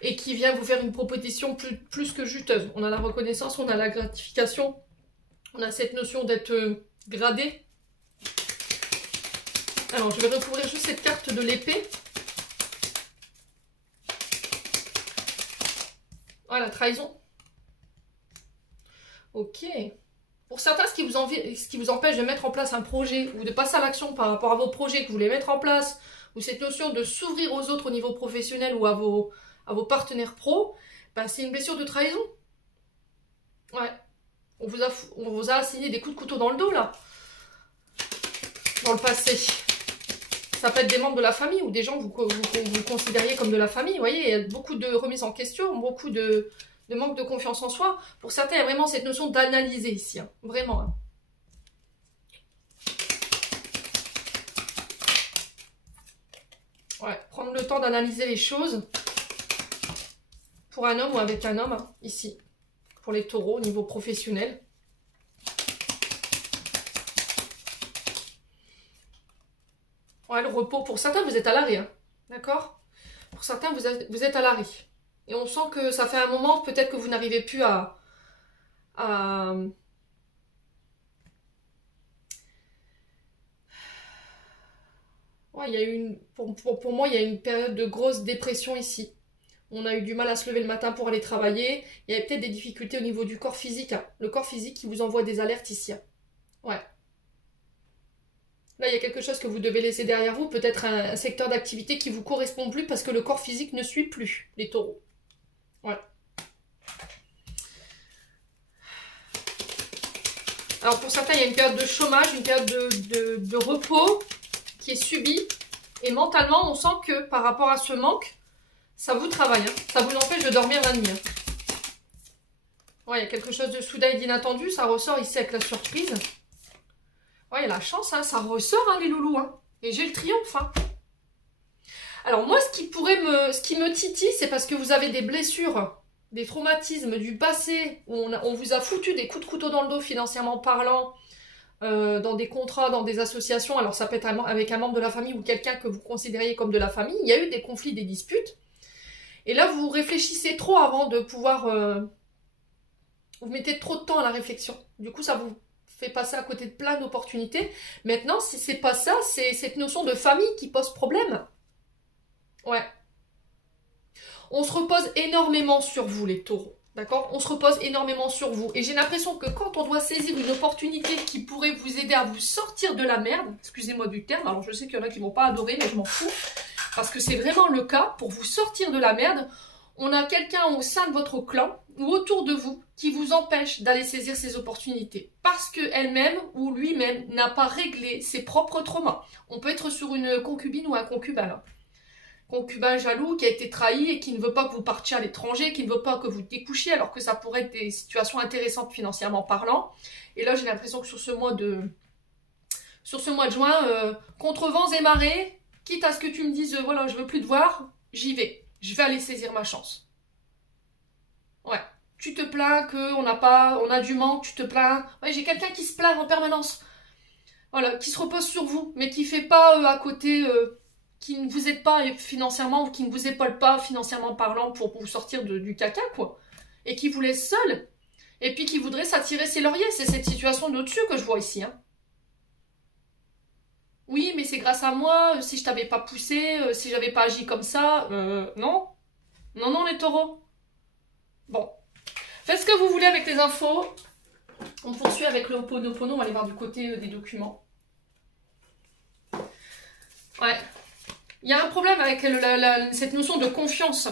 et qui vient vous faire une proposition plus que juteuse. On a la reconnaissance, on a la gratification, on a cette notion d'être gradé. Alors, je vais recouvrir juste cette carte de l'épée. Voilà, trahison. Ok. Pour certains, ce qui vous empêche de mettre en place un projet ou de passer à l'action par rapport à vos projets que vous voulez mettre en place, ou cette notion de s'ouvrir aux autres au niveau professionnel ou à vos partenaires pro, ben c'est une blessure de trahison. Ouais. On vous a assigné des coups de couteau dans le dos, là. Dans le passé. Ça peut être des membres de la famille ou des gens que vous considériez comme de la famille. Vous voyez, il y a beaucoup de remises en question, beaucoup de manque de confiance en soi. Pour certains, il y a vraiment cette notion d'analyser ici. Hein. Vraiment. Hein. Ouais, prendre le temps d'analyser les choses. Pour un homme ou avec un homme, hein, ici. Pour les taureaux, au niveau professionnel. Ouais, le repos. Pour certains, vous êtes à l'arrêt. Hein. D'accord? Pour certains, vous êtes à l'arrêt. Et on sent que ça fait un moment, peut-être que vous n'arrivez plus à... Ouais, il y a eu pour moi, il y a une période de grosse dépression ici. On a eu du mal à se lever le matin pour aller travailler. Il y avait peut-être des difficultés au niveau du corps physique. Hein. Le corps physique qui vous envoie des alertes ici. Hein. Ouais. Là, il y a quelque chose que vous devez laisser derrière vous. Peut-être un secteur d'activité qui ne vous correspond plus parce que le corps physique ne suit plus les taureaux. Voilà. Alors pour certains, il y a une période de chômage, une période de repos qui est subie. Et mentalement, on sent que par rapport à ce manque, ça vous travaille. Hein. Ça vous empêche de dormir la nuit. Hein. Ouais, il y a quelque chose de soudain et d'inattendu. Ça ressort ici avec la surprise. Ouais, il y a la chance. Hein. Ça ressort, hein, les loulous. Hein. Et j'ai le triomphe. Hein. Alors moi, ce qui me titille, c'est parce que vous avez des blessures, des traumatismes du passé, où on vous a foutu des coups de couteau dans le dos financièrement parlant, dans des contrats, dans des associations. Alors ça peut être avec un membre de la famille ou quelqu'un que vous considériez comme de la famille. Il y a eu des conflits, des disputes. Et là, vous réfléchissez trop avant de pouvoir... vous mettez trop de temps à la réflexion. Du coup, ça vous fait passer à côté de plein d'opportunités. Maintenant, si c'est pas ça, c'est cette notion de famille qui pose problème. Ouais. On se repose énormément sur vous, les taureaux. D'accord? On se repose énormément sur vous. Et j'ai l'impression que quand on doit saisir une opportunité qui pourrait vous aider à vous sortir de la merde, excusez-moi du terme, alors je sais qu'il y en a qui ne vont pas adorer, mais je m'en fous, parce que c'est vraiment le cas, pour vous sortir de la merde, on a quelqu'un au sein de votre clan, ou autour de vous, qui vous empêche d'aller saisir ces opportunités. Parce qu'elle-même, ou lui-même, n'a pas réglé ses propres traumas. On peut être sur une concubine ou un concubin, là. Concubin jaloux qui a été trahi et qui ne veut pas que vous partiez à l'étranger, qui ne veut pas que vous découchiez, alors que ça pourrait être des situations intéressantes financièrement parlant. Et là, j'ai l'impression que sur ce mois de juin, contre vents et marées, quitte à ce que tu me dises, voilà, je veux plus te voir, j'y vais. Je vais aller saisir ma chance. Ouais, tu te plains qu'on n'a pas, on a du manque, tu te plains. Ouais, j'ai quelqu'un qui se plaint en permanence. Voilà, qui se repose sur vous, mais qui fait pas à côté, qui ne vous aide pas financièrement, ou qui ne vous épaule pas financièrement parlant pour vous sortir du caca, quoi. Et qui vous laisse seul. Et puis qui voudrait s'attirer ses lauriers. C'est cette situation d'au-dessus que je vois ici, hein. Oui, mais c'est grâce à moi, si je t'avais pas poussé, si j'avais pas agi comme ça, non. Non, non, les taureaux. Bon. Faites ce que vous voulez avec les infos. On poursuit avec le Ho'oponopono, on va aller voir du côté des documents. Ouais. Il y a un problème avec cette notion de confiance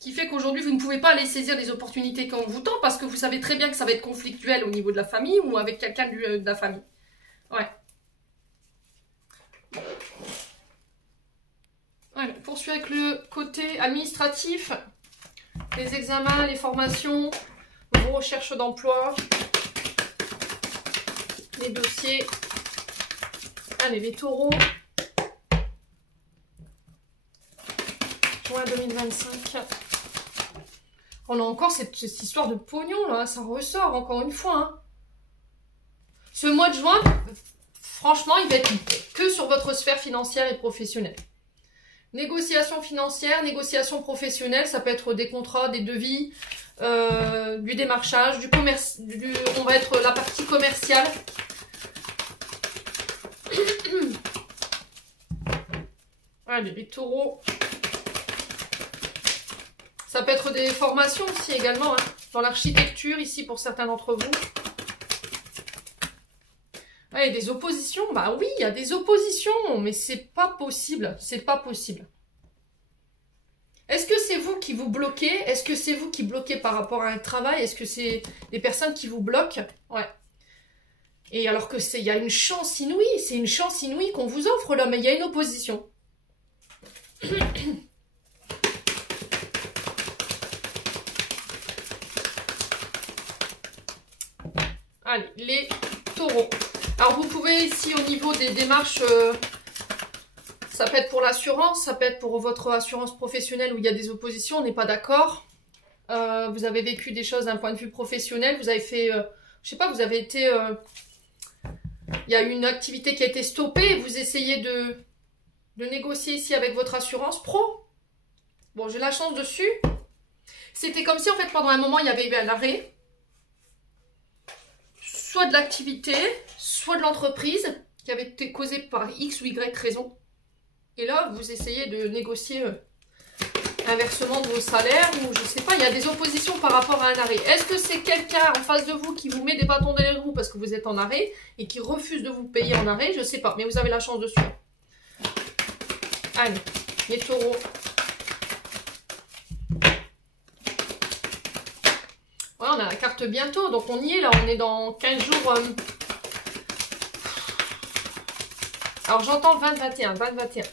qui fait qu'aujourd'hui, vous ne pouvez pas aller saisir des opportunités qu'on vous tend parce que vous savez très bien que ça va être conflictuel au niveau de la famille ou avec quelqu'un de la famille. Ouais. Ouais, on poursuit avec le côté administratif, les examens, les formations, vos recherches d'emploi, les dossiers. Allez, les taureaux. Juin 2025. On a encore cette histoire de pognon, là. Ça ressort encore une fois. Hein. Ce mois de juin, franchement, il va être que sur votre sphère financière et professionnelle. Négociation financière, négociation professionnelle, ça peut être des contrats, des devis, du démarchage, du commerce, on va être la partie commerciale. Allez, les taureaux. Ça peut être des formations aussi également, hein, dans l'architecture ici pour certains d'entre vous. Ouais, des oppositions, bah oui, il y a des oppositions, mais c'est pas possible, c'est pas possible. Est-ce que c'est vous qui vous bloquez? Est-ce que c'est vous qui bloquez par rapport à un travail? Est-ce que c'est des personnes qui vous bloquent? Ouais. Et alors que il y a une chance inouïe, c'est une chance inouïe qu'on vous offre là, mais il y a une opposition. Allez, les taureaux. Alors vous pouvez ici au niveau des démarches, ça peut être pour l'assurance, ça peut être pour votre assurance professionnelle où il y a des oppositions, on n'est pas d'accord. Vous avez vécu des choses d'un point de vue professionnel, vous avez fait, je sais pas, vous avez été, il y a une activité qui a été stoppée, vous essayez de négocier ici avec votre assurance pro. Bon, j'ai la chance dessus. C'était comme si en fait pendant un moment il y avait eu un arrêt. Soit de l'activité, soit de l'entreprise qui avait été causée par X ou Y raison. Et là, vous essayez de négocier un versement de vos salaires ou je sais pas, il y a des oppositions par rapport à un arrêt. Est-ce que c'est quelqu'un en face de vous qui vous met des bâtons dans les roues parce que vous êtes en arrêt et qui refuse de vous payer en arrêt? Je sais pas, mais vous avez la chance dessus. Allez, les taureaux. Ouais, on a la carte bientôt, donc on y est là, on est dans 15 jours. Alors j'entends le 20-21, 20-21,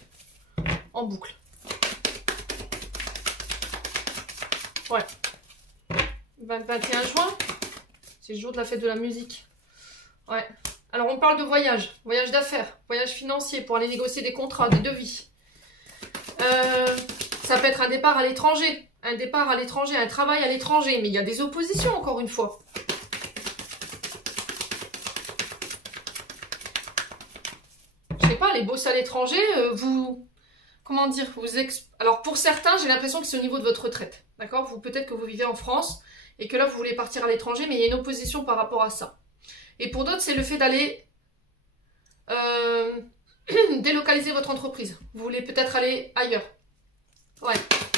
en boucle. Ouais. 20-21 juin, c'est le jour de la fête de la musique. Ouais. Alors on parle de voyage, voyage d'affaires, voyage financier pour aller négocier des contrats, des devis. Ça peut être un départ à l'étranger. Un départ à l'étranger, un travail à l'étranger. Mais il y a des oppositions, encore une fois. Je sais pas, les boss à l'étranger, vous... Comment dire Alors, pour certains, j'ai l'impression que c'est au niveau de votre retraite. D'accord? Vous peut-être que vous vivez en France et que là, vous voulez partir à l'étranger, mais il y a une opposition par rapport à ça. Et pour d'autres, c'est le fait d'aller... délocaliser votre entreprise. Vous voulez peut-être aller ailleurs. Ouais.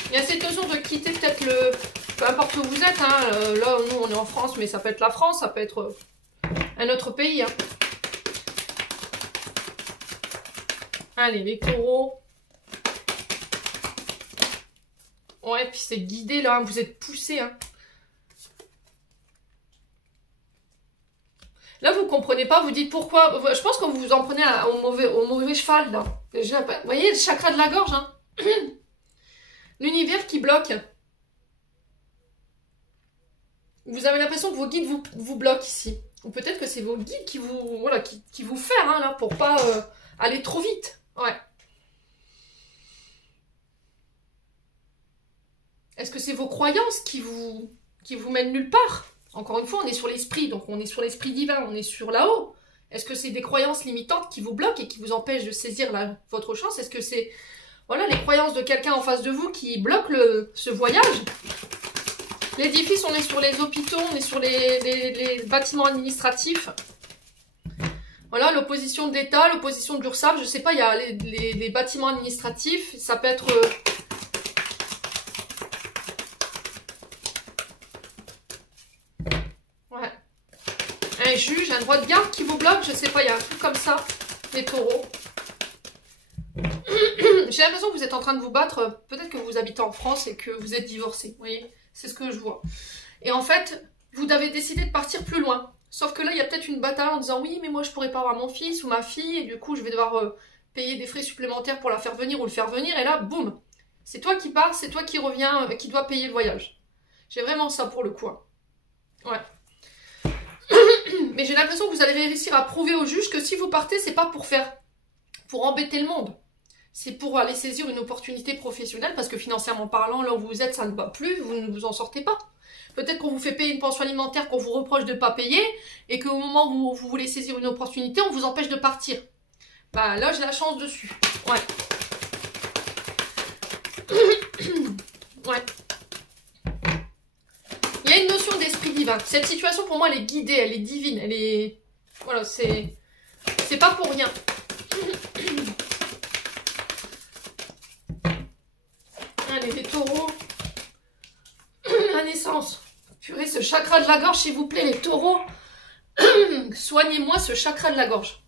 Il y a cette notion de quitter peut-être le... Peu importe où vous êtes, hein. Là, nous, on est en France, mais ça peut être la France, ça peut être un autre pays. Hein. Allez, les taureaux. Ouais, puis c'est guidé, là. Hein. Vous êtes poussés. Hein. Là, vous comprenez pas, vous dites pourquoi. Je pense que vous vous en prenez au mauvais cheval, là. Vous voyez, le chakra de la gorge, hein. L'univers qui bloque. Vous avez l'impression que vos guides vous bloquent ici. Ou peut-être que c'est vos guides qui vous, voilà, qui vous ferment, hein, là, pour pas aller trop vite. Ouais. Est-ce que c'est vos croyances qui vous qui vous mènent nulle part. Encore une fois, on est sur l'esprit, donc on est sur l'esprit divin, on est sur là-haut. Est-ce que c'est des croyances limitantes qui vous bloquent et qui vous empêchent de saisir votre chance? Est-ce que c'est voilà, les croyances de quelqu'un en face de vous qui bloquent ce voyage? L'édifice, on est sur les hôpitaux, on est sur les bâtiments administratifs. Voilà, l'opposition de l'État, l'opposition de l'URSSAF, je sais pas, il y a les bâtiments administratifs, ça peut être... Ouais. Un juge, un droit de garde qui vous bloque, je sais pas, il y a un truc comme ça, les taureaux. J'ai l'impression que vous êtes en train de vous battre, peut-être que vous habitez en France et que vous êtes divorcé, vous voyez, c'est ce que je vois. Et en fait, vous avez décidé de partir plus loin. Sauf que là, il y a peut-être une bataille en disant oui, mais moi je pourrais pas avoir mon fils ou ma fille, et du coup je vais devoir payer des frais supplémentaires pour la faire venir ou le faire venir, et là, boum, c'est toi qui pars, c'est toi qui reviens, qui dois payer le voyage. J'ai vraiment ça pour le coup. Ouais. Mais j'ai l'impression que vous allez réussir à prouver au juge que si vous partez, c'est pas pour embêter le monde. C'est pour aller saisir une opportunité professionnelle, parce que financièrement parlant, là où vous êtes, ça ne va plus, vous ne vous en sortez pas. Peut-être qu'on vous fait payer une pension alimentaire qu'on vous reproche de ne pas payer, et qu'au moment où vous voulez saisir une opportunité, on vous empêche de partir. Bah là, j'ai la chance dessus. Ouais. Ouais. Il y a une notion d'esprit divin. Cette situation, pour moi, elle est guidée, elle est divine, elle est... Voilà, c'est pas pour rien. Allez, les taureaux. La naissance. Purée, ce chakra de la gorge, s'il vous plaît, les taureaux. Soignez-moi ce chakra de la gorge.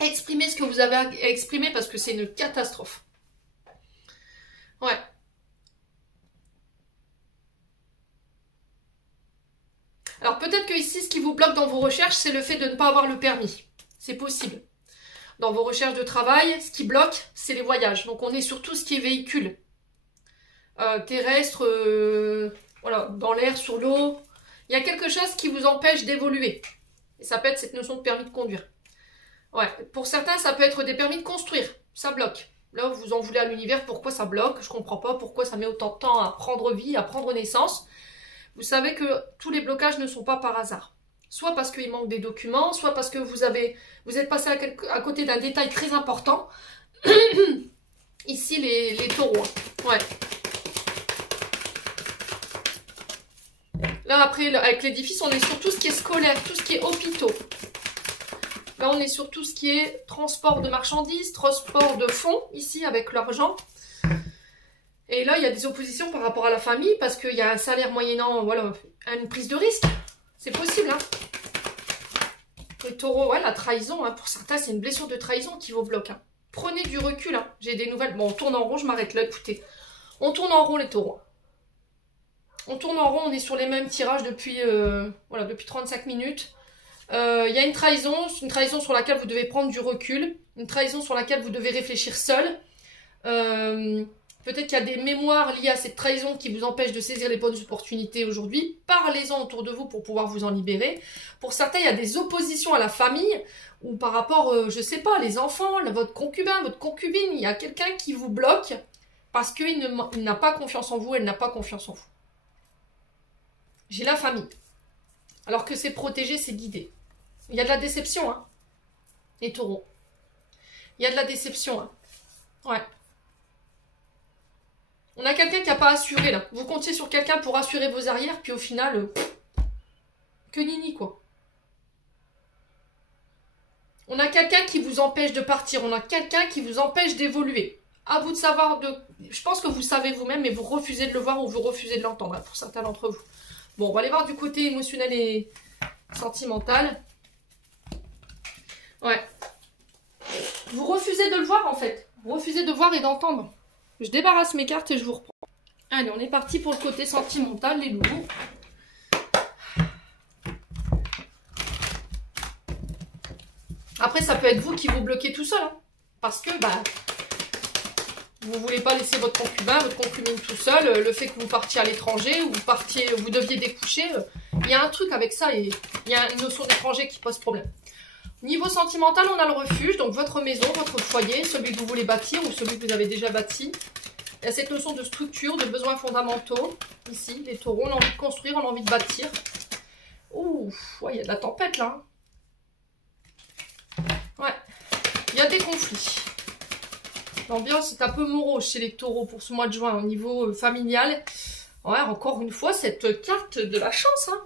Exprimez ce que vous avez à exprimer parce que c'est une catastrophe. Ouais. Alors peut-être que ici, ce qui vous bloque dans vos recherches, c'est le fait de ne pas avoir le permis. C'est possible. Dans vos recherches de travail, ce qui bloque, c'est les voyages. Donc on est sur tout ce qui est véhicule. Terrestre, voilà, dans l'air, sur l'eau. Il y a quelque chose qui vous empêche d'évoluer. Et ça peut être cette notion de permis de conduire. Ouais, pour certains, ça peut être des permis de construire. Ça bloque. Là, vous en voulez à l'univers, pourquoi ça bloque? Je comprends pas pourquoi ça met autant de temps à prendre vie, à prendre naissance. Vous savez que tous les blocages ne sont pas par hasard. Soit parce qu'il manque des documents, soit parce que vous êtes passé à côté d'un détail très important. Ici, les taureaux. Ouais. Là, après, avec l'édifice, on est sur tout ce qui est scolaire, tout ce qui est hôpitaux. Là, on est sur tout ce qui est transport de marchandises, transport de fonds, ici, avec l'argent. Et là, il y a des oppositions par rapport à la famille, parce qu'il y a un salaire moyennant, voilà, une prise de risque. C'est possible, hein. Les taureaux, ouais, la trahison, hein, pour certains, c'est une blessure de trahison qui vous bloque. Hein. Prenez du recul, hein. J'ai des nouvelles. Bon, on tourne en rond, je m'arrête là, écoutez. On tourne en rond, les taureaux. On tourne en rond, on est sur les mêmes tirages depuis, voilà, depuis 35 minutes. Il y a une trahison sur laquelle vous devez prendre du recul, une trahison sur laquelle vous devez réfléchir seul. Peut-être qu'il y a des mémoires liées à cette trahison qui vous empêchent de saisir les bonnes opportunités aujourd'hui. Parlez-en autour de vous pour pouvoir vous en libérer. Pour certains, il y a des oppositions à la famille ou par rapport, je sais pas, les enfants, votre concubin, votre concubine. Il y a quelqu'un qui vous bloque parce qu'il n'a pas confiance en vous, elle n'a pas confiance en vous. J'ai la famille. Alors que c'est protégé, c'est guidé. Il y a de la déception, hein. Les taureaux. Il y a de la déception, hein. Ouais. On a quelqu'un qui n'a pas assuré, là. Vous comptiez sur quelqu'un pour assurer vos arrières, puis au final, que nini, quoi. On a quelqu'un qui vous empêche de partir. On a quelqu'un qui vous empêche d'évoluer. À vous de savoir Je pense que vous savez vous-même, mais vous refusez de le voir ou vous refusez de l'entendre, hein, pour certains d'entre vous. Bon, on va aller voir du côté émotionnel et sentimental. Ouais. Vous refusez de le voir, en fait. Vous refusez de voir et d'entendre. Je débarrasse mes cartes et je vous reprends. Allez, on est parti pour le côté sentimental, les loups. Après, ça peut être vous qui vous bloquez tout seul. Hein, parce que, bah... vous voulez pas laisser votre concubin, votre concubine tout seul, le fait que vous partiez à l'étranger, ou vous deviez découcher, il y a un truc avec ça, et il y a une notion d'étranger qui pose problème. Niveau sentimental, on a le refuge, donc votre maison, votre foyer, celui que vous voulez bâtir, ou celui que vous avez déjà bâti. Il y a cette notion de structure, de besoins fondamentaux. Ici, les taureaux, on a envie de construire, on a envie de bâtir. Ouh, ouais, il y a de la tempête là. Ouais, il y a des conflits. L'ambiance est un peu morose chez les taureaux pour ce mois de juin au niveau familial. Ouais, encore une fois, cette carte de la chance, hein.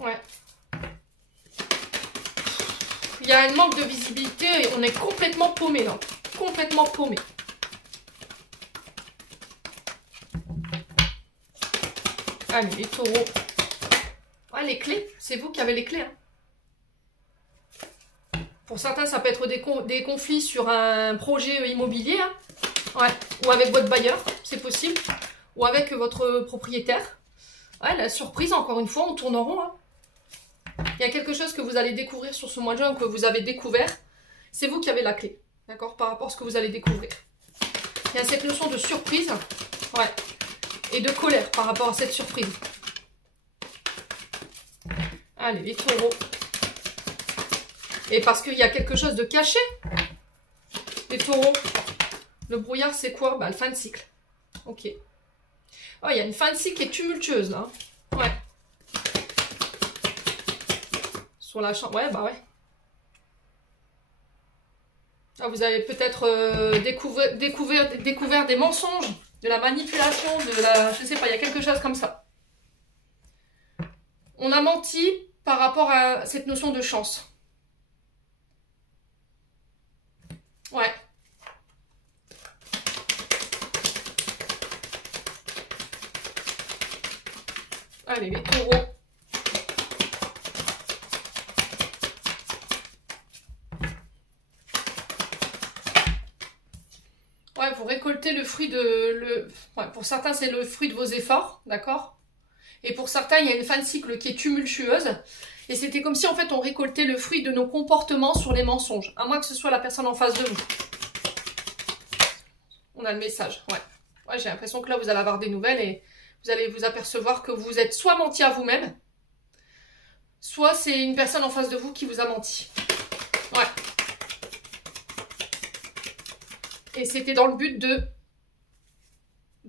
Ouais. Il y a un manque de visibilité et on est complètement paumé là. Complètement paumé. Allez, les taureaux. Ouais, les clés. C'est vous qui avez les clés. Hein. Pour certains, ça peut être des conflits sur un projet immobilier. Hein. Ouais. Ou avec votre bailleur, c'est possible. Ou avec votre propriétaire. Ouais, la surprise, encore une fois, on tourne en rond. Hein. Il y a quelque chose que vous allez découvrir sur ce mois de juin ou que vous avez découvert. C'est vous qui avez la clé, d'accord, par rapport à ce que vous allez découvrir. Il y a cette notion de surprise, ouais, et de colère par rapport à cette surprise. Allez, les taureaux. Et parce qu'il y a quelque chose de caché, les taureaux. Le brouillard, c'est quoi? Bah, le fin de cycle. Ok. Oh, il y a une fin de cycle qui est tumultueuse, là. Ouais. Sur la chambre. Ouais, bah ouais. Ah, vous avez peut-être découvert des mensonges, de la manipulation, de la... Je sais pas, il y a quelque chose comme ça. On a menti par rapport à cette notion de chance. Ouais. Allez, les taureaux. Ouais, vous récoltez le fruit de... Ouais, pour certains, c'est le fruit de vos efforts, d'accord? Et pour certains, il y a une fin de cycle qui est tumultueuse. Et c'était comme si, en fait, on récoltait le fruit de nos comportements sur les mensonges. À moins que ce soit la personne en face de vous. On a le message, ouais. Ouais, j'ai l'impression que là, vous allez avoir des nouvelles et vous allez vous apercevoir que vous êtes soit menti à vous-même, soit c'est une personne en face de vous qui vous a menti. Ouais. Et c'était dans le but de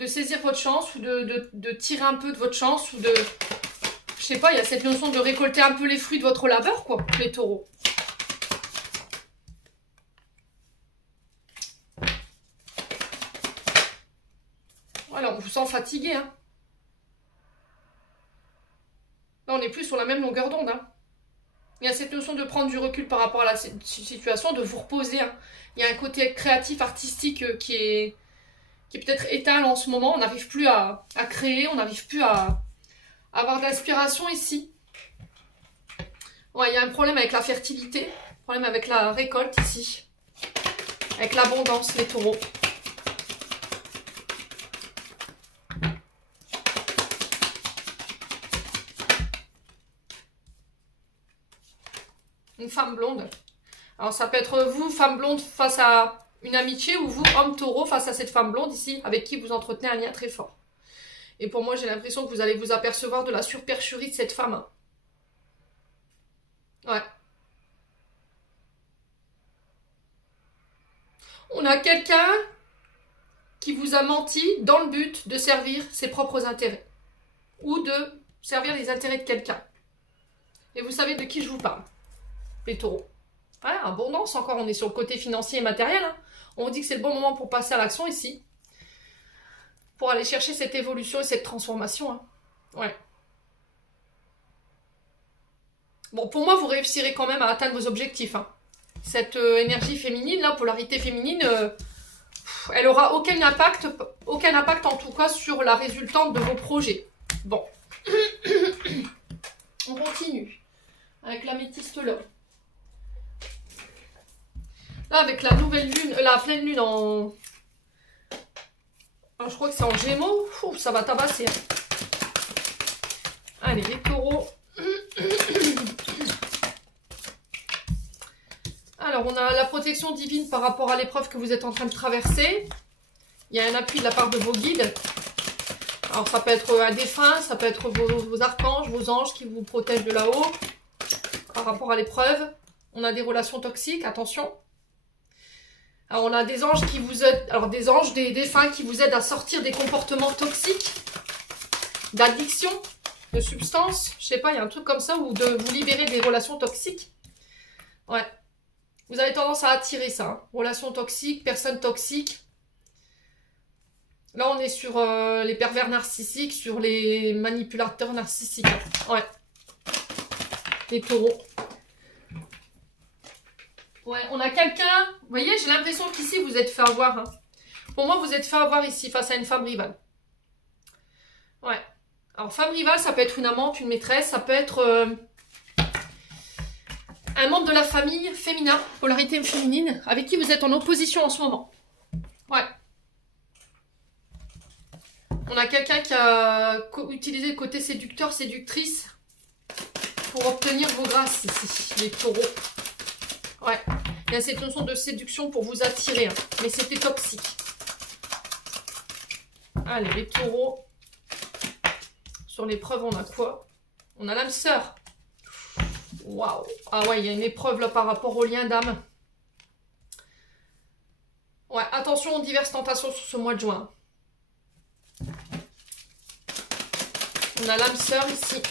saisir votre chance ou de tirer un peu de votre chance ou de... Je sais pas, il y a cette notion de récolter un peu les fruits de votre labeur, quoi, les taureaux. Voilà, on vous sent fatigué, hein. Là, on n'est plus sur la même longueur d'onde, hein. Il y a cette notion de prendre du recul par rapport à la situation, de vous reposer, hein. Il y a un côté créatif, artistique qui est peut-être éteint en ce moment. On n'arrive plus à créer, on n'arrive plus à avoir d'inspiration ici. Ouais, il y a un problème avec la fertilité, un problème avec la récolte ici, avec l'abondance, les taureaux. Une femme blonde. Alors ça peut être vous, femme blonde, face à une amitié, ou vous, homme taureau, face à cette femme blonde ici, avec qui vous entretenez un lien très fort. Et pour moi, j'ai l'impression que vous allez vous apercevoir de la supercherie de cette femme. Hein. Ouais. On a quelqu'un qui vous a menti dans le but de servir ses propres intérêts. Ou de servir les intérêts de quelqu'un. Et vous savez de qui je vous parle. Les taureaux. Ouais, abondance encore, on est sur le côté financier et matériel. Hein. On vous dit que c'est le bon moment pour passer à l'action ici. Pour aller chercher cette évolution et cette transformation. Hein. Ouais. Bon, pour moi, vous réussirez quand même à atteindre vos objectifs. Hein. Cette énergie féminine, la polarité féminine, elle aura aucun impact en tout cas sur la résultante de vos projets. Bon. On continue. Avec l'améthyste là. Là, avec la nouvelle lune, la pleine lune en... Alors, je crois que c'est en Gémeaux. Ouh, ça va tabasser. Allez, les taureaux. Alors, on a la protection divine par rapport à l'épreuve que vous êtes en train de traverser. Il y a un appui de la part de vos guides. Alors ça peut être un défunt, ça peut être vos archanges, vos anges qui vous protègent de là-haut par rapport à l'épreuve. On a des relations toxiques, attention. Alors on a des anges qui vous aident, alors des anges, des défunts qui vous aident à sortir des comportements toxiques, d'addiction, de substances, je sais pas, il y a un truc comme ça, ou de vous libérer des relations toxiques. Ouais. Vous avez tendance à attirer ça, hein. Relations toxiques, personnes toxiques. Là, on est sur les pervers narcissiques, sur les manipulateurs narcissiques. Ouais. Les taureaux. Ouais, on a quelqu'un... Vous voyez, j'ai l'impression qu'ici, vous êtes fait avoir. Hein. Pour moi, vous êtes fait avoir ici, face à une femme rivale. Ouais. Alors, femme rivale, ça peut être une amante, une maîtresse, ça peut être... un membre de la famille féminin, polarité féminine, avec qui vous êtes en opposition en ce moment. Ouais. On a quelqu'un qui a utilisé le côté séducteur, séductrice pour obtenir vos grâces ici, les taureaux. Ouais. Il y a cette notion de séduction pour vous attirer, hein. Mais c'était toxique. Allez, les taureaux. Sur l'épreuve, on a quoi? On a l'âme sœur. Waouh. Ah ouais, il y a une épreuve là par rapport au lien d'âme. Ouais, attention aux diverses tentations sur ce mois de juin. On a l'âme sœur ici.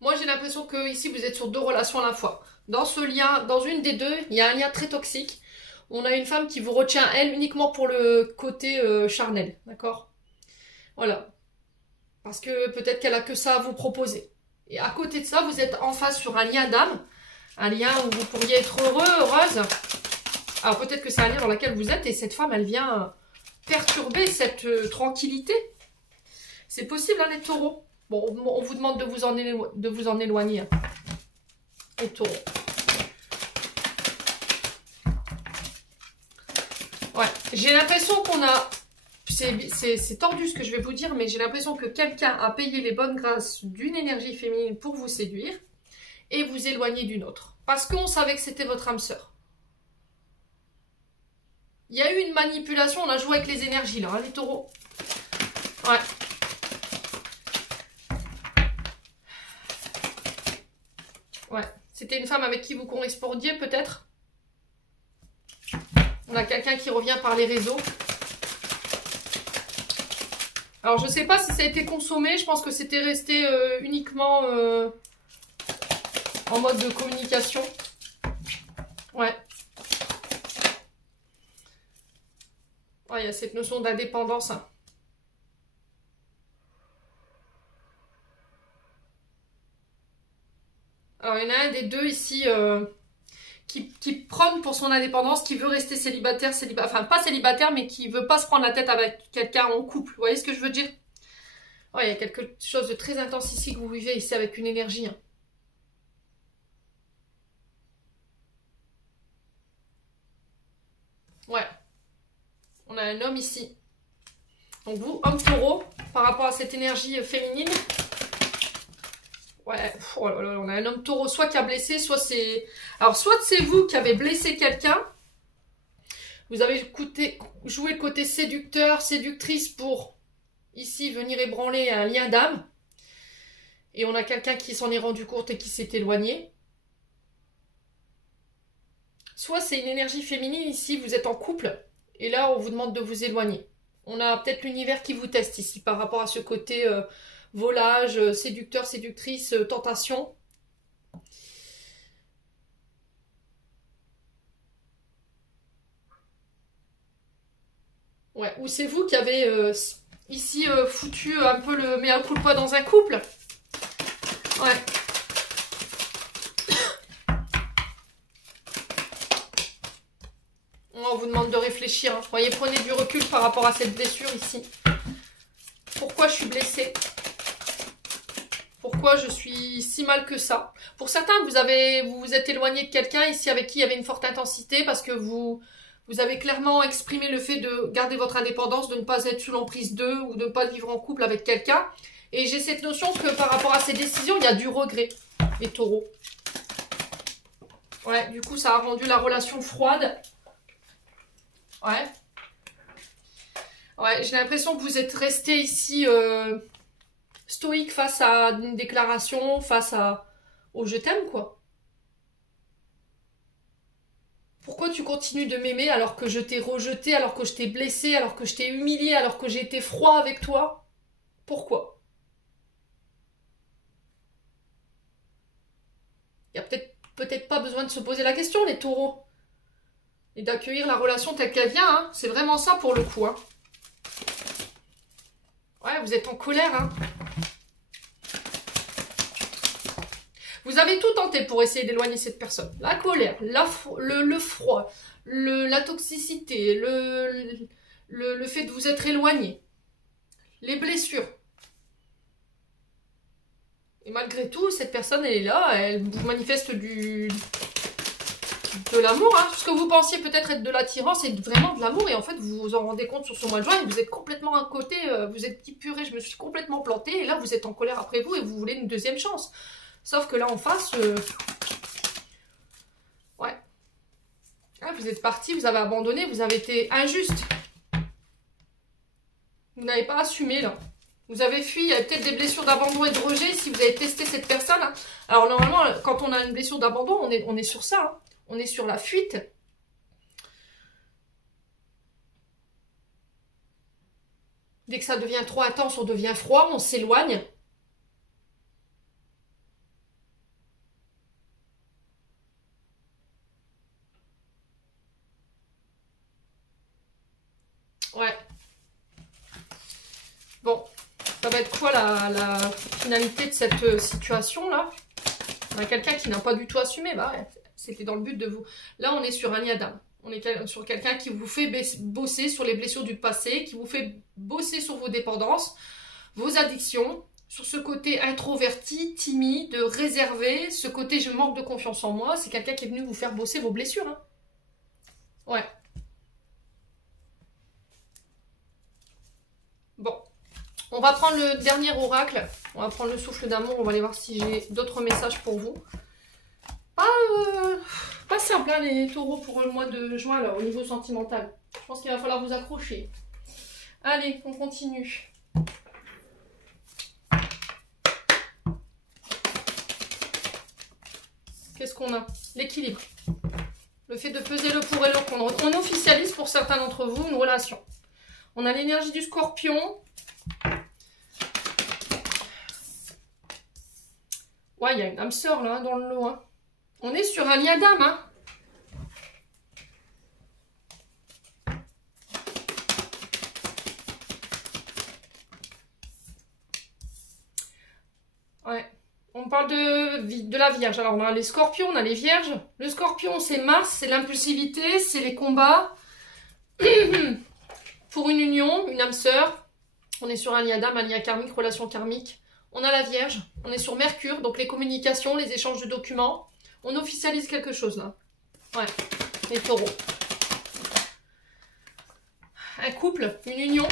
Moi, j'ai l'impression que ici, vous êtes sur deux relations à la fois. Dans ce lien, dans une des deux, il y a un lien très toxique. On a une femme qui vous retient, elle, uniquement pour le côté charnel. D'accord? Voilà. Parce que peut-être qu'elle a que ça à vous proposer. Et à côté de ça, vous êtes en face sur un lien d'âme. Un lien où vous pourriez être heureux, heureuse. Alors peut-être que c'est un lien dans lequel vous êtes et cette femme, elle vient perturber cette tranquillité. C'est possible, hein, les taureaux. Bon, on vous demande de vous en éloigner. Hein, les taureaux. Ouais, j'ai l'impression qu'on a... C'est tordu ce que je vais vous dire, mais j'ai l'impression que quelqu'un a payé les bonnes grâces d'une énergie féminine pour vous séduire et vous éloigner d'une autre. Parce qu'on savait que c'était votre âme sœur. Il y a eu une manipulation, on a joué avec les énergies là, hein, les taureaux. Ouais. Ouais. C'était une femme avec qui vous correspondiez peut-être. On a quelqu'un qui revient par les réseaux. Alors je ne sais pas si ça a été consommé, je pense que c'était resté uniquement en mode de communication. Ouais. Ouais, il y a cette notion d'indépendance. Hein. Alors, il y en a un des deux ici qui prône pour son indépendance, qui veut rester célibataire, enfin pas célibataire, mais qui veut pas se prendre la tête avec quelqu'un en couple. Vous voyez ce que je veux dire? Ouais, il y a quelque chose de très intense ici que vous vivez ici avec une énergie. Hein. Ouais. On a un homme ici. Donc vous, homme taureau, par rapport à cette énergie féminine. Ouais, oh là là, on a un homme taureau, soit qui a blessé, soit c'est... Alors, soit c'est vous qui avez blessé quelqu'un. Vous avez joué le côté séducteur, séductrice pour, ici, venir ébranler un lien d'âme. Et on a quelqu'un qui s'en est rendu compte et qui s'est éloigné. Soit c'est une énergie féminine, ici, vous êtes en couple. Et là, on vous demande de vous éloigner. On a peut-être l'univers qui vous teste ici par rapport à ce côté volage, séducteur, séductrice, tentation. Ouais, ou c'est vous qui avez ici foutu un peu le mea culpa dans un couple. Ouais. On vous demande de réfléchir. Hein. Voyez, prenez du recul par rapport à cette blessure ici. Pourquoi je suis blessée? Pourquoi je suis si mal que ça? Pour certains, vous vous êtes éloigné de quelqu'un ici avec qui il y avait une forte intensité parce que vous avez clairement exprimé le fait de garder votre indépendance, de ne pas être sous l'emprise d'eux ou de ne pas vivre en couple avec quelqu'un. Et j'ai cette notion que par rapport à ces décisions, il y a du regret, les taureaux. Ouais, du coup, ça a rendu la relation froide. Ouais. Ouais, j'ai l'impression que vous êtes resté ici stoïque face à une déclaration, face au je t'aime, quoi. Pourquoi tu continues de m'aimer alors que je t'ai rejeté, alors que je t'ai blessé, alors que je t'ai humilié, alors que j'ai été froid avec toi? Pourquoi? Il y a peut-être pas besoin de se poser la question, les taureaux. Et d'accueillir la relation telle qu'elle vient, hein. C'est vraiment ça pour le coup, hein. Ouais, vous êtes en colère, hein. Vous avez tout tenté pour essayer d'éloigner cette personne. La colère, le froid, la toxicité, le fait de vous être éloigné, les blessures. Et malgré tout, cette personne, elle est là, elle vous manifeste de l'amour. Hein. Ce que vous pensiez peut-être être de l'attirance, c'est vraiment de l'amour. Et en fait, vous vous en rendez compte sur ce mois de juin et vous êtes complètement à côté. Vous êtes dit, purée, je me suis complètement plantée. Et là, vous êtes en colère après vous et vous voulez une deuxième chance. Sauf que là, en face, ouais. Ah, vous êtes parti, vous avez abandonné, vous avez été injuste. Vous n'avez pas assumé, là. Vous avez fui, il y a peut-être des blessures d'abandon et de rejet si vous avez testé cette personne. Hein. Alors, normalement, quand on a une blessure d'abandon, on est sur ça. Hein. On est sur la fuite. Dès que ça devient trop intense, on devient froid, on s'éloigne. Ouais. Bon, ça va être quoi la finalité de cette situation-là? On a quelqu'un qui n'a pas du tout assumé. Bah ouais, c'était dans le but de vous. Là, on est sur un Adam. On est sur quelqu'un qui vous fait bosser sur les blessures du passé, qui vous fait bosser sur vos dépendances, vos addictions, sur ce côté introverti, timide, réservé, ce côté je manque de confiance en moi. C'est quelqu'un qui est venu vous faire bosser vos blessures. Hein. Ouais. Bon. On va prendre le dernier oracle. On va prendre le souffle d'amour. On va aller voir si j'ai d'autres messages pour vous. Pas simple, hein, les taureaux, pour le mois de juin, là, au niveau sentimental. Je pense qu'il va falloir vous accrocher. Allez, on continue. Qu'est-ce qu'on a? L'équilibre. Le fait de peser le pour et le contre. On officialise pour certains d'entre vous une relation. On a l'énergie du scorpion. Ouais, il y a une âme sœur là, dans le lot. Hein. On est sur un lien d'âme. Hein. Ouais. On parle de la Vierge. Alors, on a les scorpions, on a les vierges. Le scorpion, c'est Mars, c'est l'impulsivité, c'est les combats. Pour une union, une âme sœur. On est sur un lien d'âme, un lien karmique, relation karmique. On a la Vierge, on est sur Mercure, donc les communications, les échanges de documents. On officialise quelque chose là. Ouais, les taureaux. Un couple, une union.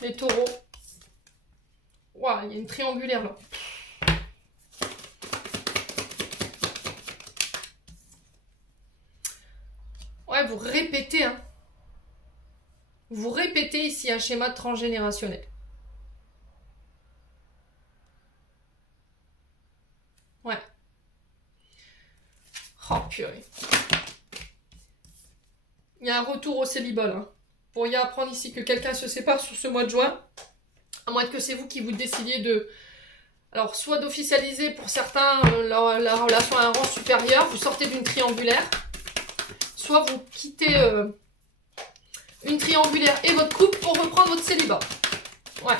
Les taureaux. Waouh, il y a une triangulaire là. Ouais, vous répétez, hein. Vous répétez ici un schéma transgénérationnel. Ouais. Oh purée. Il y a un retour au célibat là. Vous pourriez apprendre ici que quelqu'un se sépare sur ce mois de juin. À moins que c'est vous qui vous décidiez de... Alors, soit d'officialiser pour certains la relation à un rang supérieur. Vous sortez d'une triangulaire. Soit vous quittez... une triangulaire et votre couple pour reprendre votre célibat. Ouais.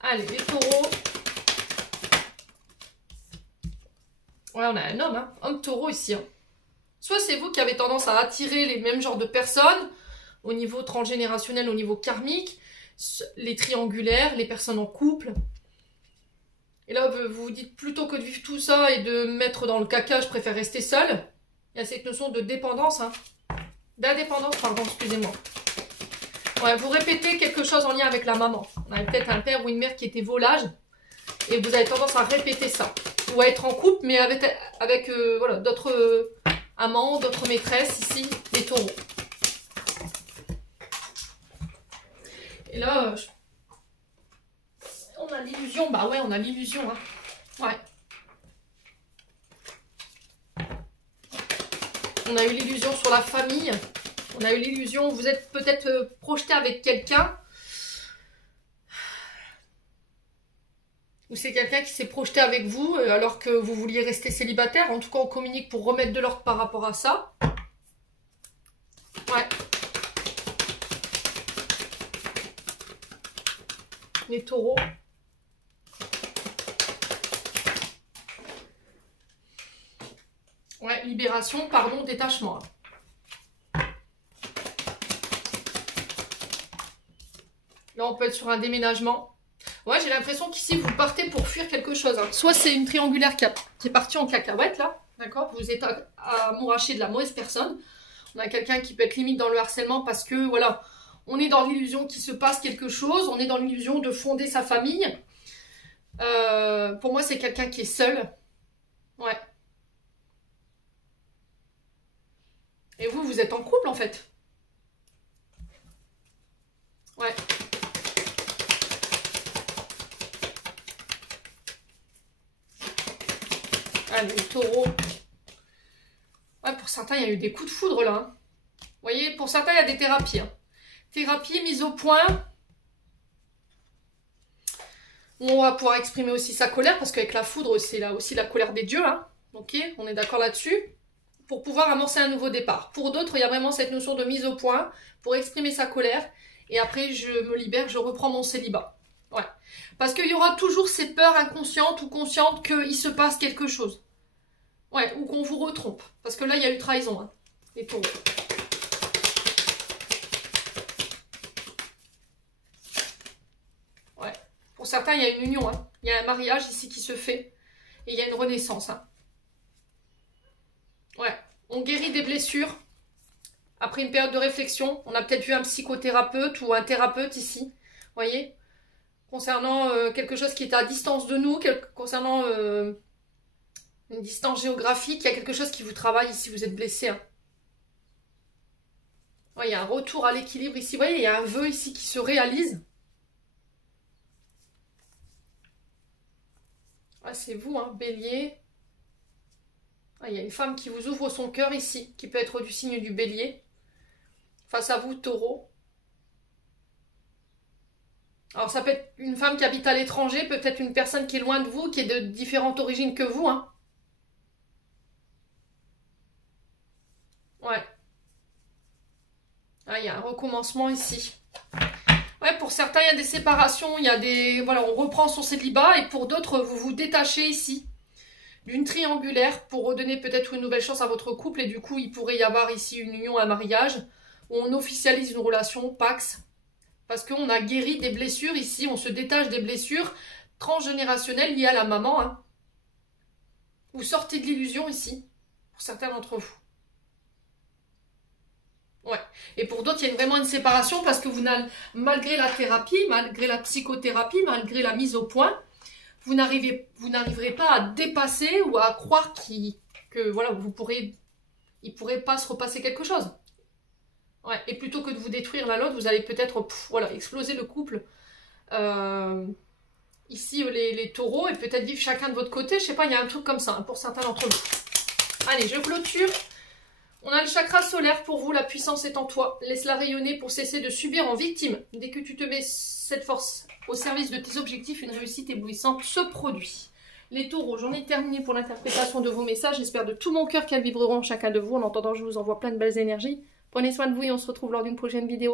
Allez, les taureaux. Ouais, on a un homme, hein. Homme taureau ici. Hein. Soit c'est vous qui avez tendance à attirer les mêmes genres de personnes au niveau transgénérationnel, au niveau karmique, les triangulaires, les personnes en couple. Et là, vous vous dites plutôt que de vivre tout ça et de mettre dans le caca, je préfère rester seule. Il y a cette notion de dépendance, hein. D'indépendance, pardon, excusez-moi. Ouais, vous répétez quelque chose en lien avec la maman. On a peut-être un père ou une mère qui était volage et vous avez tendance à répéter ça. Ou à être en couple, mais avec voilà, d'autres... amants, d'autres maîtresses ici, les taureaux. Et là, on a l'illusion, bah ouais, on a l'illusion, hein. Ouais. On a eu l'illusion sur la famille. On a eu l'illusion, vous êtes peut-être projeté avec quelqu'un. Ou c'est quelqu'un qui s'est projeté avec vous alors que vous vouliez rester célibataire. En tout cas, on communique pour remettre de l'ordre par rapport à ça. Ouais. Les taureaux. Ouais, libération, pardon, détachement. Là, on peut être sur un déménagement. Ouais, j'ai l'impression qu'ici, vous partez pour fuir quelque chose. Hein. Soit c'est une triangulaire qui est partie en cacahuète, là. D'accord? Vous êtes amouraché de la mauvaise personne. On a quelqu'un qui peut être limite dans le harcèlement parce que, voilà, on est dans l'illusion qu'il se passe quelque chose. On est dans l'illusion de fonder sa famille. Pour moi, c'est quelqu'un qui est seul. Ouais. Et vous, vous êtes en couple, en fait. Ouais. Allez, les taureaux. Ouais, pour certains, il y a eu des coups de foudre, là. Hein. Vous voyez, pour certains, il y a des thérapies. Hein. Thérapie, mise au point. On va pouvoir exprimer aussi sa colère, parce qu'avec la foudre, c'est là aussi la colère des dieux. Hein. Ok, on est d'accord là-dessus. Pour pouvoir amorcer un nouveau départ. Pour d'autres, il y a vraiment cette notion de mise au point pour exprimer sa colère. Et après, je me libère, je reprends mon célibat. Ouais. Parce qu'il y aura toujours ces peurs inconscientes ou conscientes qu'il se passe quelque chose. Ouais, ou qu'on vous retrompe. Parce que là, il y a eu trahison, hein, les taureaux. Ouais. Pour certains, il y a une union. Hein. Il y a un mariage ici qui se fait. Et il y a une renaissance. Hein. Ouais, on guérit des blessures après une période de réflexion. On a peut-être vu un psychothérapeute ou un thérapeute ici, vous voyez, concernant quelque chose qui est à distance de nous, concernant une distance géographique, il y a quelque chose qui vous travaille ici, vous êtes blessé. Hein. Ouais, il y a un retour à l'équilibre ici, vous voyez, il y a un vœu ici qui se réalise. Ah, c'est vous, hein, Bélier. Ah, il y a une femme qui vous ouvre son cœur ici, qui peut être du signe du Bélier. Face à vous, Taureau. Alors, ça peut être une femme qui habite à l'étranger, peut-être une personne qui est loin de vous, qui est de différentes origines que vous. Hein. Ouais. Ah, il y a un recommencement ici. Ouais, pour certains, il y a des séparations, il y a des... Voilà, on reprend son célibat, et pour d'autres, vous vous détachez ici. D'une triangulaire pour redonner peut-être une nouvelle chance à votre couple et du coup il pourrait y avoir ici une union, un mariage où on officialise une relation Pax parce qu'on a guéri des blessures ici, on se détache des blessures transgénérationnelles liées à la maman. Hein. Vous sortez de l'illusion ici pour certains d'entre vous. Ouais. Et pour d'autres, il y a vraiment une séparation parce que vous n'avez, malgré la thérapie, malgré la psychothérapie, malgré la mise au point, vous n'arriverez pas à dépasser ou à croire que voilà, il pourrait pas se repasser quelque chose. Ouais. Et plutôt que de vous détruire l'un l'autre, vous allez peut-être voilà, exploser le couple. Ici, les taureaux, et peut-être vivre chacun de votre côté. Je sais pas, il y a un truc comme ça hein, pour certains d'entre vous. Allez, je clôture. On a le chakra solaire pour vous, la puissance est en toi. Laisse-la rayonner pour cesser de subir en victime. Dès que tu te mets cette force au service de tes objectifs, une réussite éblouissante se produit. Les taureaux, j'en ai terminé pour l'interprétation de vos messages. J'espère de tout mon cœur qu'elles vibreront chacun de vous. En attendant, je vous envoie plein de belles énergies. Prenez soin de vous et on se retrouve lors d'une prochaine vidéo.